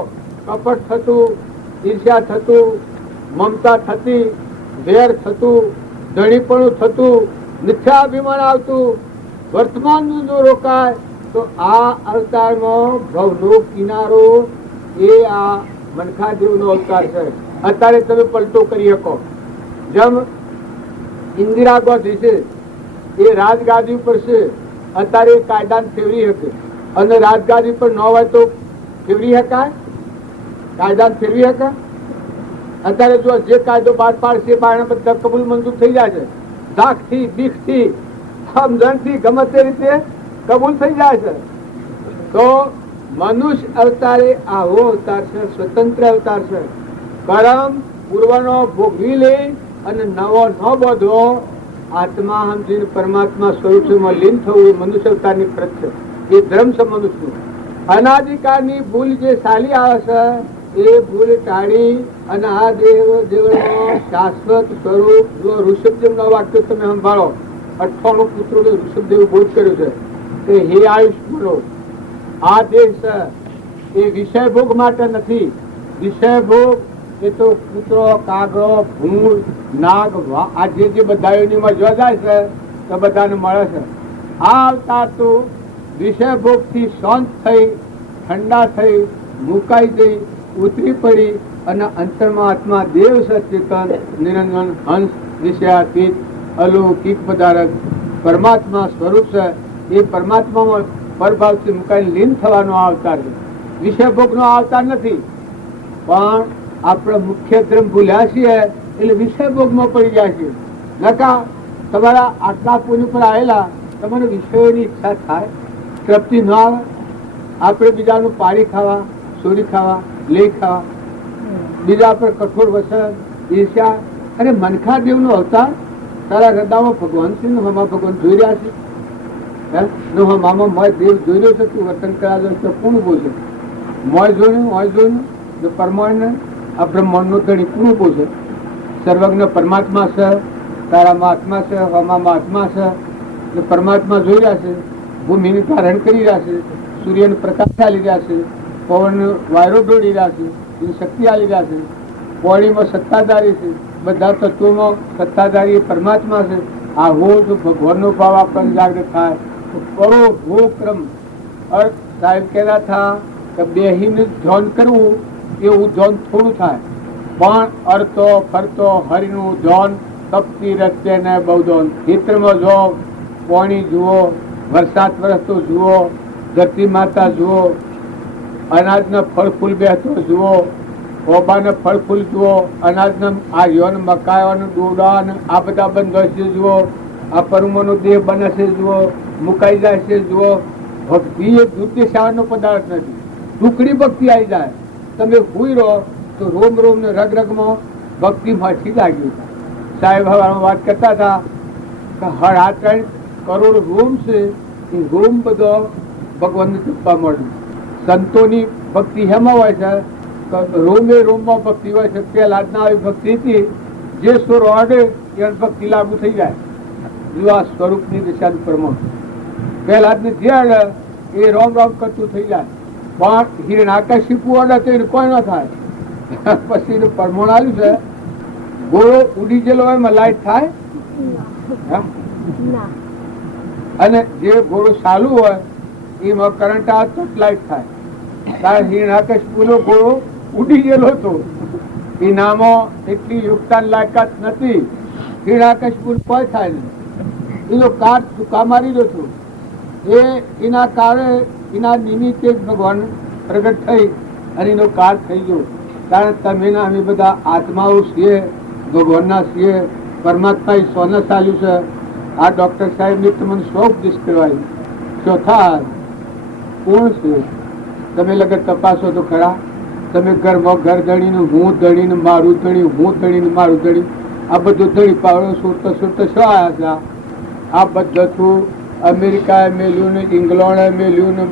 કપટ થતું, ઈર્ષ્યા થતું, મમતા થતી, વેર થતું, ધણીપણું થતું, મિથ્યાભિમાન આવતું વર્તમાનનું જો રોકાય તો આ અવતારમાં ભવનો કિનારો એ આ મનખાદેવનો અવતાર છે. અત્યારે તમે પલટો કરી શકો. જેમ ઇન્દિરા ગાંધી છે એ રાજગાદી ઉપર છે, અત્યારે કાયદાને ફેરવી શકે, અને રાજગાદી પર ન હોય તો ફેરવી શકાય? કાયદાને ફેરવી શકાય? અત્યારે જો જે કાયદો બહાર પાડશે એના બધા કબૂલ મંજૂર થઈ જાય છે. ધાકથી, બીકથી, સમજણથી, ગમે તે રીતે કબૂલ થઈ જાય છે. તો મનુષ્ય અવતારે આવો અવતાર છે, સ્વતંત્ર અવતાર છે. કરમ પૂર્વનો ભોગવી લે અને નવો ન બધો આત્મા સમજીને પરમાત્મા સ્વરૂપમાં લીન થવું એ મનુષ્ય અવતારની ફરજ છે. એ ધર્મ છે મનુષ્યનો. અનાદિકાળની ભૂલ જે ચાલી આવે છે એ ભૂલ ટાળી અને આ દેવનો શાશ્વત સ્વરૂપ. જો ઋષભદેવનો વાક્ય તમે સંભાળો, 98 પુત્રોને ઋષભદેવ બોધ કર્યો છે કે હે આયુષ બોલો, આ દેહ છે એ વિષય ભોગ માટે નથી. વિષય ભોગ એ તો કૂતરો, કાગડો, ભૂંડ, નાગ, આ જે બધાઓમાં જો જાય છે તો બધાને મળે છે. આ અવતાર તો વિષય ભોગ થી શાંત થઈ, ઠંડા થઈ, મુકાઈ ગઈ, ઉતરી પડી અને અંતરમાં આત્મા દેવ સચેતન નિરંજન હંસ વિષયાતીત અલૌકિક પદાર્થ પરમાત્મા સ્વરૂપ છે. એ પરમાત્મામાં પરભાવથી મુકાઈ લીન થવાનો અવતાર છે. વિષય ભોગનો અવતાર નથી. પણ આપણે મુખ્ય ધર્મ ભૂલ્યા છીએ એટલે વિષય ભોગમાં પડી જાય છે. નકા તમારા આટલા પુણ્ય પર આવેલા તમને વિષયોની ઈચ્છા થાય, તૃપ્તિ ન આવે? આપણે બીજાનું પાડી ખાવા, ચોરી ખાવા, લઈ ખાવા, બીજા પર કઠોર વસન, ઈર્ષ્યા. અને મનખાદેવ નો અવતાર તારા હૃદયમાં ભગવાન છે ને હમા ભગવાન જોઈ રહ્યા છે. મામા મોય દેવ જોઈ રહ્યો છે, તું વર્તન કરાવે તો કોણ બોલશે? મોય જોયું પરમાણ આ બ્રહ્માંડ નું ધણી કોણ બોલશે? સર્વજ્ઞ પરમાત્મા છે, તારામાં આત્મા છે, હમામાં આત્મા છે. પરમાત્મા જોઈ રહ્યા છે, ભૂમિનું ધારણ કરી રહ્યા છે, સૂર્યનો પ્રકાશ આલી રહ્યા છે, પવન વાયરો દોડી રહ્યા છે, એની શક્તિ આલી રહ્યા છે, પાણીમાં સત્તાધારી છે, બધા તત્વોમાં સત્તાધારી પરમાત્મા છે. આ હો જો ભગવાનનો ભાવ આપણને જાગૃત થાય તો કરો ભોક્રમ. અર્થ સાહેબ કહેતા હતા કે બેહીને ધ્યાન કરવું એવું ધ્યાન થોડું થાય, પણ અર્થો ફરતો હરિનું ધ્યાન તપતી રસ્તે ને બહુ ધ્યાન. ખેતરમાં જો પાણી જુઓ, વરસાદ વરસતો જુઓ, ધરતી માતા જુઓ, અનાજના ફળ ફૂલ બેસતો જુઓ, ઓબાના ફળ ફૂલ જુઓ, અનાજના આર્યોન, મકાયોન, ડોડાન આ બધા બંધ છે જુઓ, આ પરમોનો દેહ બને છે જુઓ, મુકાઈ જાય છે જુઓ. ભક્તિ એ દુર્દેશાનો પદાર્થ નથી. ટુકડી ભક્તિ આવી જાય, તમે હુઈ રહો તો રોમ રોમ ને રગ રગમાં ભક્તિ માછી લાગી. સાહેબ હવે વાત કરતા હતા કે 3.5 કરોડ રોમ છે, એ રોમ બધો ભગવાનને ચૂપવા મળ્યું. સંતોની ભક્તિ હેમાં હોય છે? રોમે રોમમાં ભક્તિ હોય છે. પહેલાદના આવી ભક્તિ હતી, જે સ્વર અડે એને ભક્તિ લાગુ થઈ જાય. જો આ સ્વરૂપની દિશાનું પ્રમાણ પહેલાદને જે અડે એ રોમ રોમ કરતું થઈ જાય. પણ હિરણાકશિપુ અડે તો એને કોઈ ન થાય. પછી એનું પ્રમાણ આવ્યું છે, ગોળો ઉડી ગયેલો હોય એમાં લાઈટ થાય, અને જે ગોળો ચાલુ હોય એમાં કરંટ આવે તો લાઈટ થાય. કારણ હિરણાકશિપુનો ગોળો ઉડી ગયેલો હતો, એનામાં એટલી યોગદાન લાયકાત નથી. હિરણાકશિપુ કોઈ થાય નહીં. એનો કાર ચૂકા મારી દો છો. એના કારણે એના નિમિત્તે જ ભગવાન પ્રગટ થઈ અને એનો કાર થઈ ગયો. કારણ તમે અમે બધા આત્માઓ છીએ, ભગવાનના છીએ. પરમાત્મા સોના ચાલ્યું છે. આ ડોક્ટર સાહેબ ને તમને સો ઉપદેશ કરવાય. ચોથા કોણ છે? તમે લગત તપાસો તો ખરા. તમે ઘરમાં ઘર ધણીને હું ધણીને મારું ધણી, હું ધણીને મારું ધણી, આ બધું ધણી પાવડો સુરતા સુરતા શું આવ્યા હતા? આ બધું અમેરિકાએ મેલ્યું ને, ઇંગ્લેન્ડે મેલ્યું ને,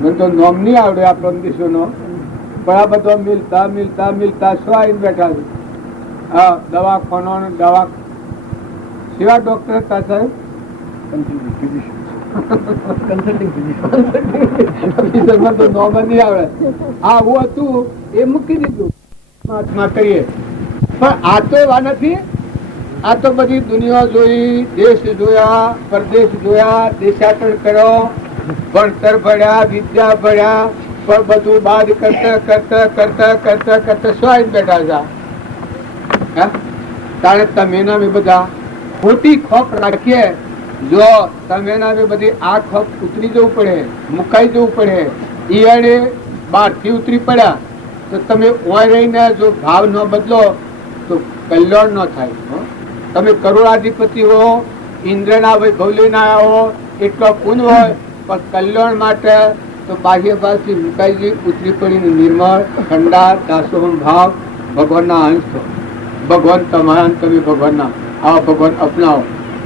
મને તો નામ નહીં આવડે આપણા દેશોનો, પણ આ બધો મિલતા મિલતા મિલતા શું આવીને બેઠા છે. હા, દવાખાનો દવા સેવા ડોક્ટર હતા સાહેબ, આવું હતું એ મૂકી દીધું. કરીએ પણ આ તો એવા નથી. આ તો બધી દુનિયા જોઈ, દેશ જોયા, પરદેશ જોયા, દેશાટન કર્યો, ભણતર ભણ્યા, વિદ્યા ભણ્યા, પણ બધું બાદ કરતા કરતા કરતા કરતા કરતા શું આવીને બેઠા છે? તારે તમે નામે બધા ખોટી ખોફ રાખીએ. જો તમે નામે બધી આ ખોફ ઉતરી જવું પડે, મુકાઈ જવું પડે. ઈયળે બહારથી ઉતરી પડ્યા તો તમે ઓય રહીને જો ભાવ ન બદલો તો કલ્યાણ ન થાય. તમે કરોડાધિપતિ હો, ઇન્દ્રના વૈભવ લઈને આવ્યા હો, એટલો પૂન હોય, પણ કલ્યાણ માટે તો બાહ્ય ભાવથી મુકાઈ ઉતરી પડીને નિર્મળ ઠંડા દાસોહમ ભાવ ભગવાનના અંશ થો. ભગવાન તમારા તમે ભગવાનના આવા ભગવાન અપનાવો,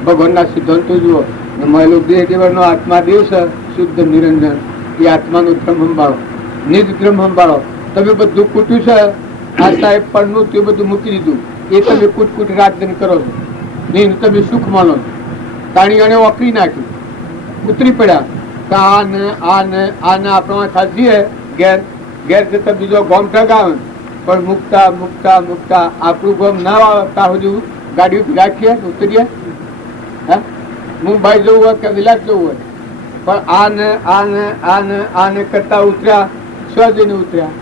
ભગવાનના સિદ્ધાંતો જુઓ. મહેલો દેહ જીવનનો આત્મા દેવ છે, શુદ્ધ નિરંજન. એ આત્માનો ધર્મ સંભાળો, નિજ ધર્મ સંભાળો. તમે બધું કૂટ્યું છે, આ સાહેબ પણ તે બધું મૂકી દીધું. એ તમે કૂટ રાત દિન કરો છો, નહીં તમે સુખ માનો છો. તાણીઓને વાપરી નાખ્યું, ઉતરી પડ્યા. આને આને આને આપણે ખાધીએ ઘેર ઘેર જતા બીજો ગોમ ઠગાવે, પણ મુકતા મુકતા મુકતા આપણું ગોમ ના આવે ત્યાં સુધી ગાડી રાખીએ ઉતરીએ. મુંબઈ જવું હોય કે વિલાસ જવું હોય, પણ આને આને આને આને કરતા ઉતર્યા, સ્વ જઈને ઉતર્યા,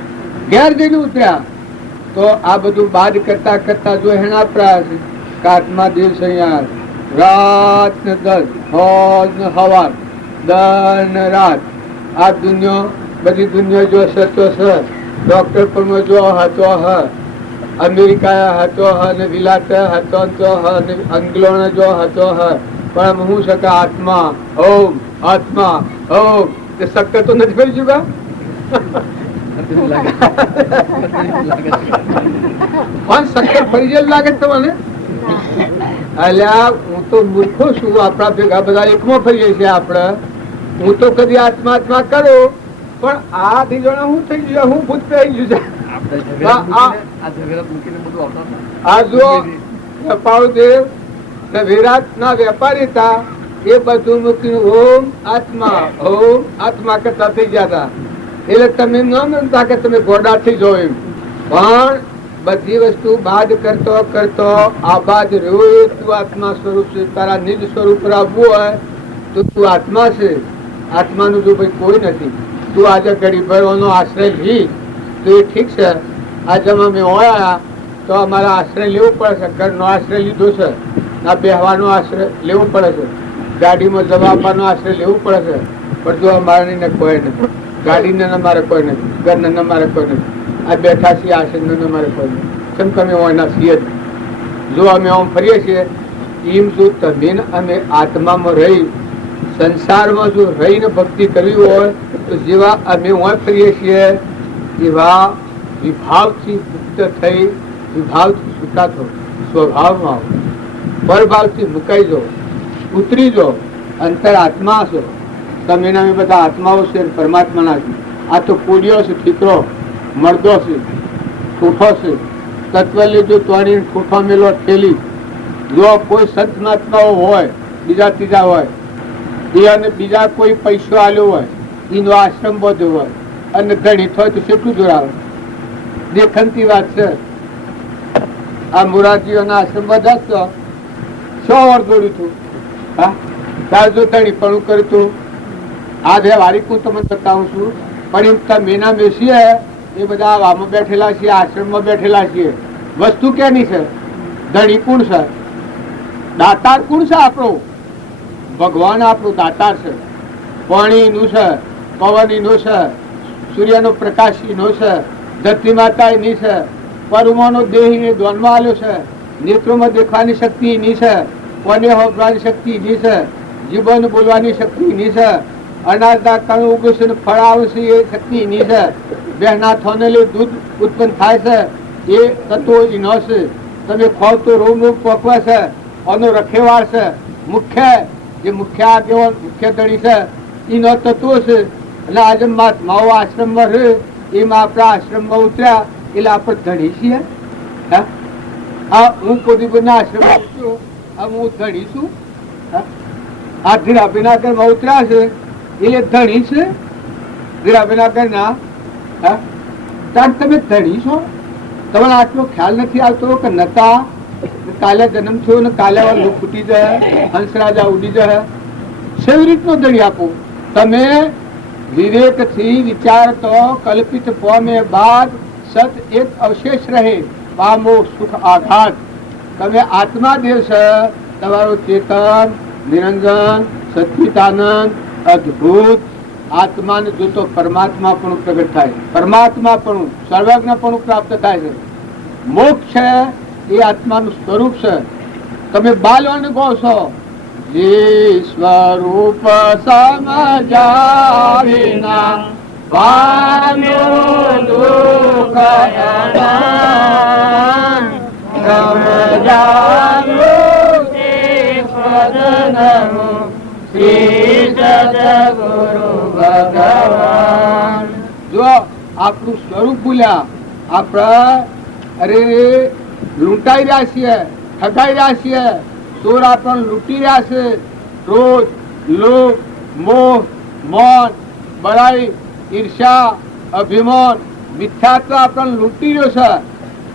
ઘેર જઈને ઉતર્યા. તો આ બધું બાદ કરતા કરતા જો હેણા પ્રયાસ કાટમાં દિવસ અહીંયા રાત ને 10 હોજ ને હવાર દન રાત આ દુનિયા બધી દુનિયા જો સતો સ ડોક્ટર પણ જો હતો હ, અમેરિકા હતો હ ને વિલાત હતો તો હ ને અંગ્લોને જો હતો હ, પણ હું શકે આત્મા ઓમ આત્મા ઓમ તે શક્ય તો નથી ફરી ચુકા. પણ શક્કર ફરી જેમ લાગે તમને? અલ્યા હું તો મૂર્ખો છું, આપણા ભેગા બધા એકમાં ફરીએ છીએ આપણે. હું તો કદી આત્મા આત્મા કરું, પણ આ દીજોણા હું થઈ ગયું, હું ભૂત થઈ ગયું છે. આ જો કપાળદેવ વિરાટ ના વેપારી હતા, એ બધું મૂકીને ઓમ આત્મા કરતા થઈ ગયા હતા. એટલે તમે ન માનતા કે તમે ગોડા થઈ જાઓ એમ, પણ બધી વસ્તુ બાદ કરતો કરતો આબાદ રહ્યો. તું આત્મા સ્વરૂપ છે, તારા નિજ સ્વરૂપ આવવું હોય તો તું આત્મા છે. આત્માનું જો ભાઈ કોઈ નથી. તું આજે ઘડી ભરવાનો આશ્રય લી તો એ ઠીક છે. આજે અમે હોયા તો અમારે આશ્રય લેવો પડે છે, ઘરનો આશ્રય લીધો છે, આ બેહવાનો આશ્રય લેવો પડે છે, ગાડીમાં જવા આપવાનો આશ્રય લેવું પડે છે. પણ જો અમારે કોઈ નથી, ગાડીને અમારે કોઈ નથી, ઘરને અમારે કોઈ નથી, આ બેઠા છીએ આશ્રય અમારે કોઈ નથી. કેમ તમે એના છીએ જ. જો અમે આમ ફરીએ છીએ એમ જો તમે અમે આત્મામાં રહી સંસારમાં જો રહીને ભક્તિ કરવી હોય તો જેવા અમે હોય ફરીએ છીએ એવા વિભાવથી મુક્ત થઈ, વિભાવથી છૂટા થો, સ્વભાવમાં આવો, પરભાવથી મુકાઈ જાઓ, ઉતરી જાઓ, અંતર આત્મા છો. તમે નામે બધા આત્માઓ છે, પરમાત્માના છે. આ તો કોડિયો છે, ઠીકરો મરદો છે, ઠૂઠો છે. તત્વ લીધું તોડી ઠૂઠો મેલો ઠેલી. જો કોઈ સંત મહાત્માઓ હોય, બીજા ત્રીજા હોય, એ અને બીજા કોઈ પૈસો આલ્યો હોય, એનો આશ્રમ બધો હોય અને ધણી થાય તો કેટલું જોરાવે. દેખનતી વાત છે. આ મુરારજીઓના આશ્રમ બધા જ તો 100 વર્ષ દોડ્યું હતું. હા, તાર જો ધણી પણ કર્યું હતું. આ બે વારીક હું તમને બતાવું છું. પણ એમ તમે ના બેસીએ એ બધા આમાં બેઠેલા છીએ, આશ્રમમાં બેઠેલા છીએ. વસ્તુ કેની છે? ધણી કોણ છે? દાતાર કોણ છે? આપણો ભગવાન આપણો દાતાર છે. પાણીનું છે, પવનનું છે, સૂર્યનો પ્રકાશનો છે, ધરતી માતા એની છે, પરમાનો દેહ ધ્યાનમાં આવ્યો છે, નેત્રોમાં દેખવાની શક્તિ એની છે, કોને હોવાની શક્તિ એની છે, જીવન બોલવાની શક્તિ એની છે, અનાજના કણ ઉગશે ને ફળ આવશે એ શક્તિ એની છે, બહેના થોનેલે દૂધ ઉત્પન્ન થાય છે એ તત્વો એનો છે. તમે ખાવ તો રોમ પોકવા છે, આનો રખેવાળ છે. મુખ્ય જે મુખ્ય આગેવાન મુખ્ય ધણી છે એનો તત્વો છે. એટલે આજે મહાત્માઓ આશ્રમમાં રહે એમાં આપણા આશ્રમમાં ઉતર્યા એટલે આપણે ધણી છીએ. હા, હું કોદીપુરના આશ્રમમાં ઉતર્યો, હું ધણી છું. આ ધીરાબેના ઘરમાં ઉતર્યા છે એટલે ધણી છે. ધીરાબેના ઘરના ત્યારે તમે ધણી છો. તમને આટલો ખ્યાલ નથી આવતો કે નતા કાલે જન્મ થયો ને કાલે લોક ફૂટી જાય, હંસરાજા ઉડી જાય, સેવી રીતનો દળી આપો તમે? વિવેક થી વિચાર તો કલ્પિત પોમે બાદ સત એક અવશેષ રહે, પામો સુખ આઘાત. તમે આત્મા દેવ છે, તમારું ચેતન નિરંજન સચ્ચિદાનંદ અદ્ભુત આત્માને જોતો પરમાત્મા પણ પ્રગટ થાય, પરમાત્મા પણ સર્વજ્ઞ પણ પ્રાપ્ત થાય છે. મોક્ષ છે એ આત્માનું સ્વરૂપ છે. તમે બાલવાને કહો છો, જે સ્વરૂપ સમજાવિના પામ્યો દુઃખ અનંત, સમજાવ્યું તે પદનું શ્રી સદગુરુ ભગવાન. જો આપણું સ્વરૂપ ભૂલ્યા, આપણા અરે લૂંટાઈ રહ્યા છીએ, ઠગાઈ રહ્યા છીએ, ચોર આપણને લૂંટી રહ્યા છે. ક્રોધ, લોભ, મોહ, મન, બળાઈ, ઈર્ષા, અભિમાન, મિથ્યાત્વ આપણને લૂંટી રહ્યો છે.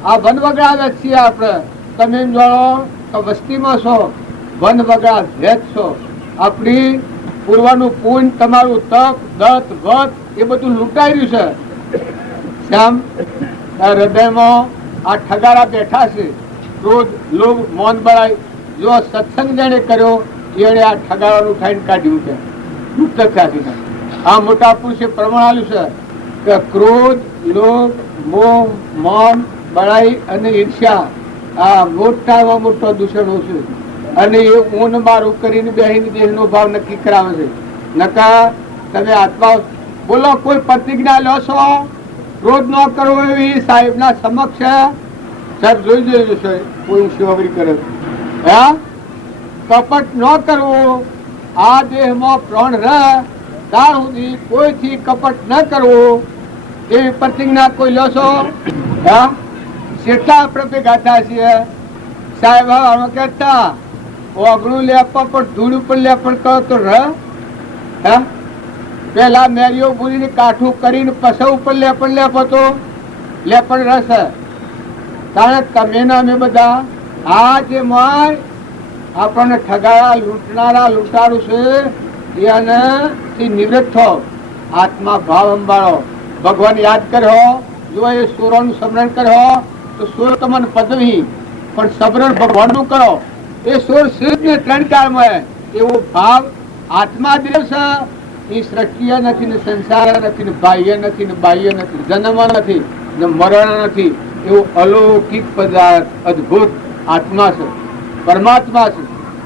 આ વન વગડા છીએ આપણે. તમે એમ જાણો કે વસ્તીમાં છો, વન વગડા ભેદ છો. આપણી પૂર્વનું પુણ્ય, તમારું તપ, દત્ત, વત એ બધું લૂંટાઈ રહ્યું છે. શ્યામ હૃદયમાં આ ઠગારા બેઠા છે, ક્રોધ, લોભ, મૌન, બળાઈ. જો સત્સંગ જેને કર્યો એને આ ઠગારાનું ઉઠાઈને કાઢ્યું છે, મુક્ત થયા છે. આ મોટા પુરુષે પ્રમાણ આપ્યું છે કે ક્રોધ, લોભ, મોહ, મૌન, બળાઈ અને ઈર્ષ્યા આ મોટામાં મોટો દૂષણો છે. અને એ ઊન મારું કરીને બેહીને દેહનો ભાવ નક્કી કરાવે છે. નકા તમે આત્મા બોલો, કોઈ પ્રતિજ્ઞા લો છો ક્રોધ ન કરવો એવી સાહેબના સમક્ષ સાહેબ જોઈ જોઈ છે કોઈ શિવગરી કરે, હા કપટ ન કરવું, આ દેહમાં પ્રાણ રહે ત્યાર સુધી કોઈથી કપટ ન કરવું એવી પ્રતિજ્ઞા કોઈ લો છો? હા કેટલા આપણે ગાતા છીએ સાહેબ. હવે કહેતા ઓગણું લેપા પણ ધૂળ ઉપર લેપણ કરો તો રહ, હા પેલા મેરીઓ ભૂલીને કાઠું કરીને પસા ઉપર લેપણ લેપો તો લેપણ રહેશે. કારણ તમે ને અમે બધા આ જે માય આપણને ઠગાયા લૂંટનારા લૂંટારું છે એને નિવૃત્ત થો, આત્મા ભાવ અંબાળો, ભગવાન યાદ કર્યો. જો એ સુરોનું સ્મરણ કર્યો તો સુર તમને પદવી, પણ સ્મરણ ભગવાનનું કરો એ સુર સિદ્ધ ને ત્રણ કાળમાં એવો ભાવ આત્મા દેવ છે. એ સૃષ્ટિ નથી ને સંસાર નથી ને બાહ્ય નથી ને બાહ્ય નથી, જન્મ નથી ને મરણ નથી. એવું અલૌકિક પદાર્થ અદ્ભુત આત્મા છે, પરમાત્મા છે,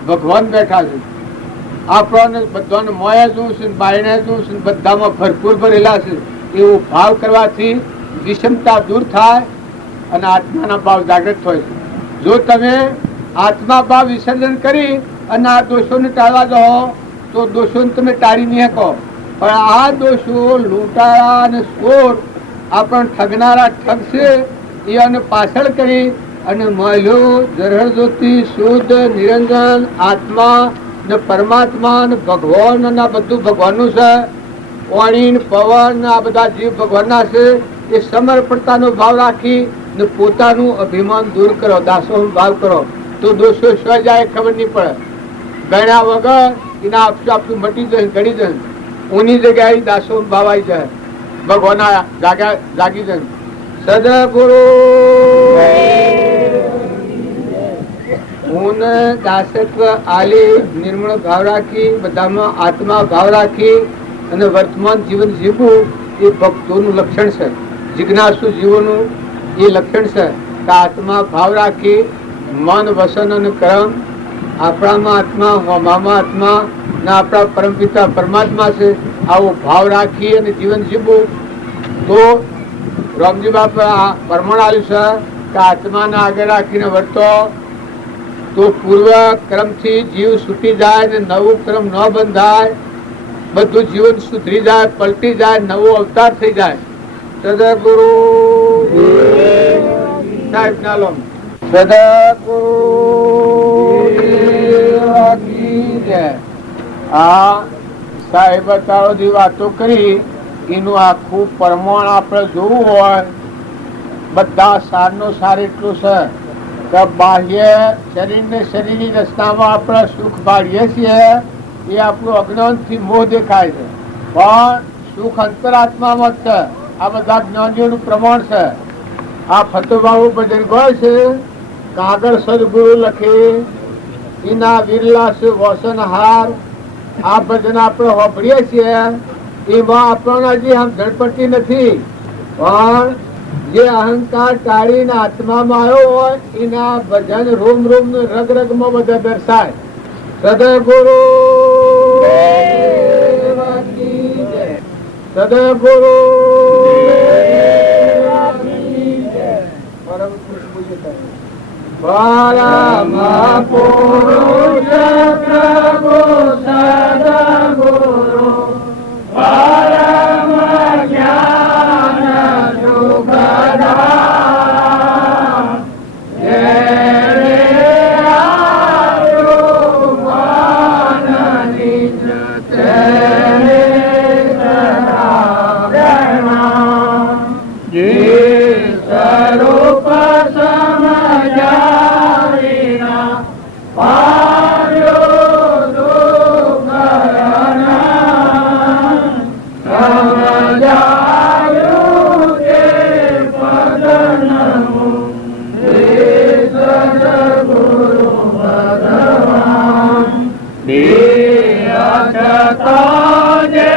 ભગવાન બેઠા છે. આપણને બધાને મોયા જોવું છે, બાયણે જોવું છે, બધામાં ભરપૂર ભરેલા છે. એવો ભાવ કરવાથી વિષમતા દૂર થાય અને આત્માના ભાવ જાગૃત થાય છે. જો તમે આત્મા ભાવ વિસર્જન કરી અને આ દોષોને ટાળવા દો તો દોષોને તમે ટાળી નહીં શકો. પણ આ દોષો લૂંટારા અને ચોર આપણને ઠગનારા ઠગ છે એને પાછળ કરી અને મહિલો જરહર જ્યોતિ શુદ્ધ નિરંજન આત્મા ને પરમાત્મા ને ભગવાન અને આ બધું ભગવાનનું છે. પાણી પવન આ બધા જીવ ભગવાનના છે. એ સમર્પણતાનો ભાવ રાખી ને પોતાનું અભિમાન દૂર કરો, દાસો ભાવ કરો તો દોષો સ્વ જાય ખબર નહીં પડે. ગણ્યા વગર એના આપશું મટી જાય, ગણી જાય. ઉની જગ્યાએ દાસો ભાવ આવી જાય, ભગવાન જાગી જાય. સદગુરુ હું દાસત્વ આલી નિર્મળ ભાવ રાખી, બધામાં આત્મા ભાવ રાખી અને વર્તમાન જીવન જીવવું એ ભક્તોનું લક્ષણ છે. જિજ્ઞાસુ જીવોનું એ લક્ષણ છે કે આત્મા ભાવ રાખી મન વસન અને કર્મ આપણામાં આત્મા, હોમામાં આત્મા ને આપણા પરમપિતા પરમાત્મા છે. આવો ભાવ રાખી અને જીવન જીવવું તો રામજી બાપા પ્રમાણ આવ્યું છે કે આત્માને આગળ રાખીને વર્તો તો પૂર્વ ક્રમથી જીવ છૂટી જાય ને નવું ક્રમ ન બંધાય, બધું જીવન સુધરી જાય, પલટી જાય, નવો અવતાર થઈ જાય. સદગુરુ સાહેબ ના લો. સદગુરુ આ સાહેબ તારોથી વાતો કરી એનું આખું પ્રમાણ આપણે જોવું હોય બધા સારનો સાર એટલું છે કે બાહ્ય શરીરને શરીરની રચનામાં આપણે સુખ ભાળીએ છીએ એ આપણું અજ્ઞાનથી મોહ દેખાય છે, પણ સુખ અંતરાત્મામાં જ છે. આ બધા જ્ઞાનીઓનું પ્રમાણ છે. આ ફતોબાબુ ભજન ગાય છે, કાગળ સદગુરુ લખે એના વિરલાસ વસનહાર. આ ભજન આપણે વાપરીએ છીએ એમાં આપણને હજી સમજણ પડતી નથી, પણ જે અહંકાર ટાળીને આત્મામાં આવ્યો હોય એના ભજન રોમ રોમ રગ રગમાં બધા દર્શાય. સદગુરુ સદગુરુ પરમ પુરુષ પ્રભુ સદગુરુ પરમ જ્ઞાન સુખદામ. સ્વરૂપ સમજાવીના પામ્યો દુઃખના, સમજાયું કે પદનમું શ્રી સદગુરુ ભગવાન. દેહ અછતો જે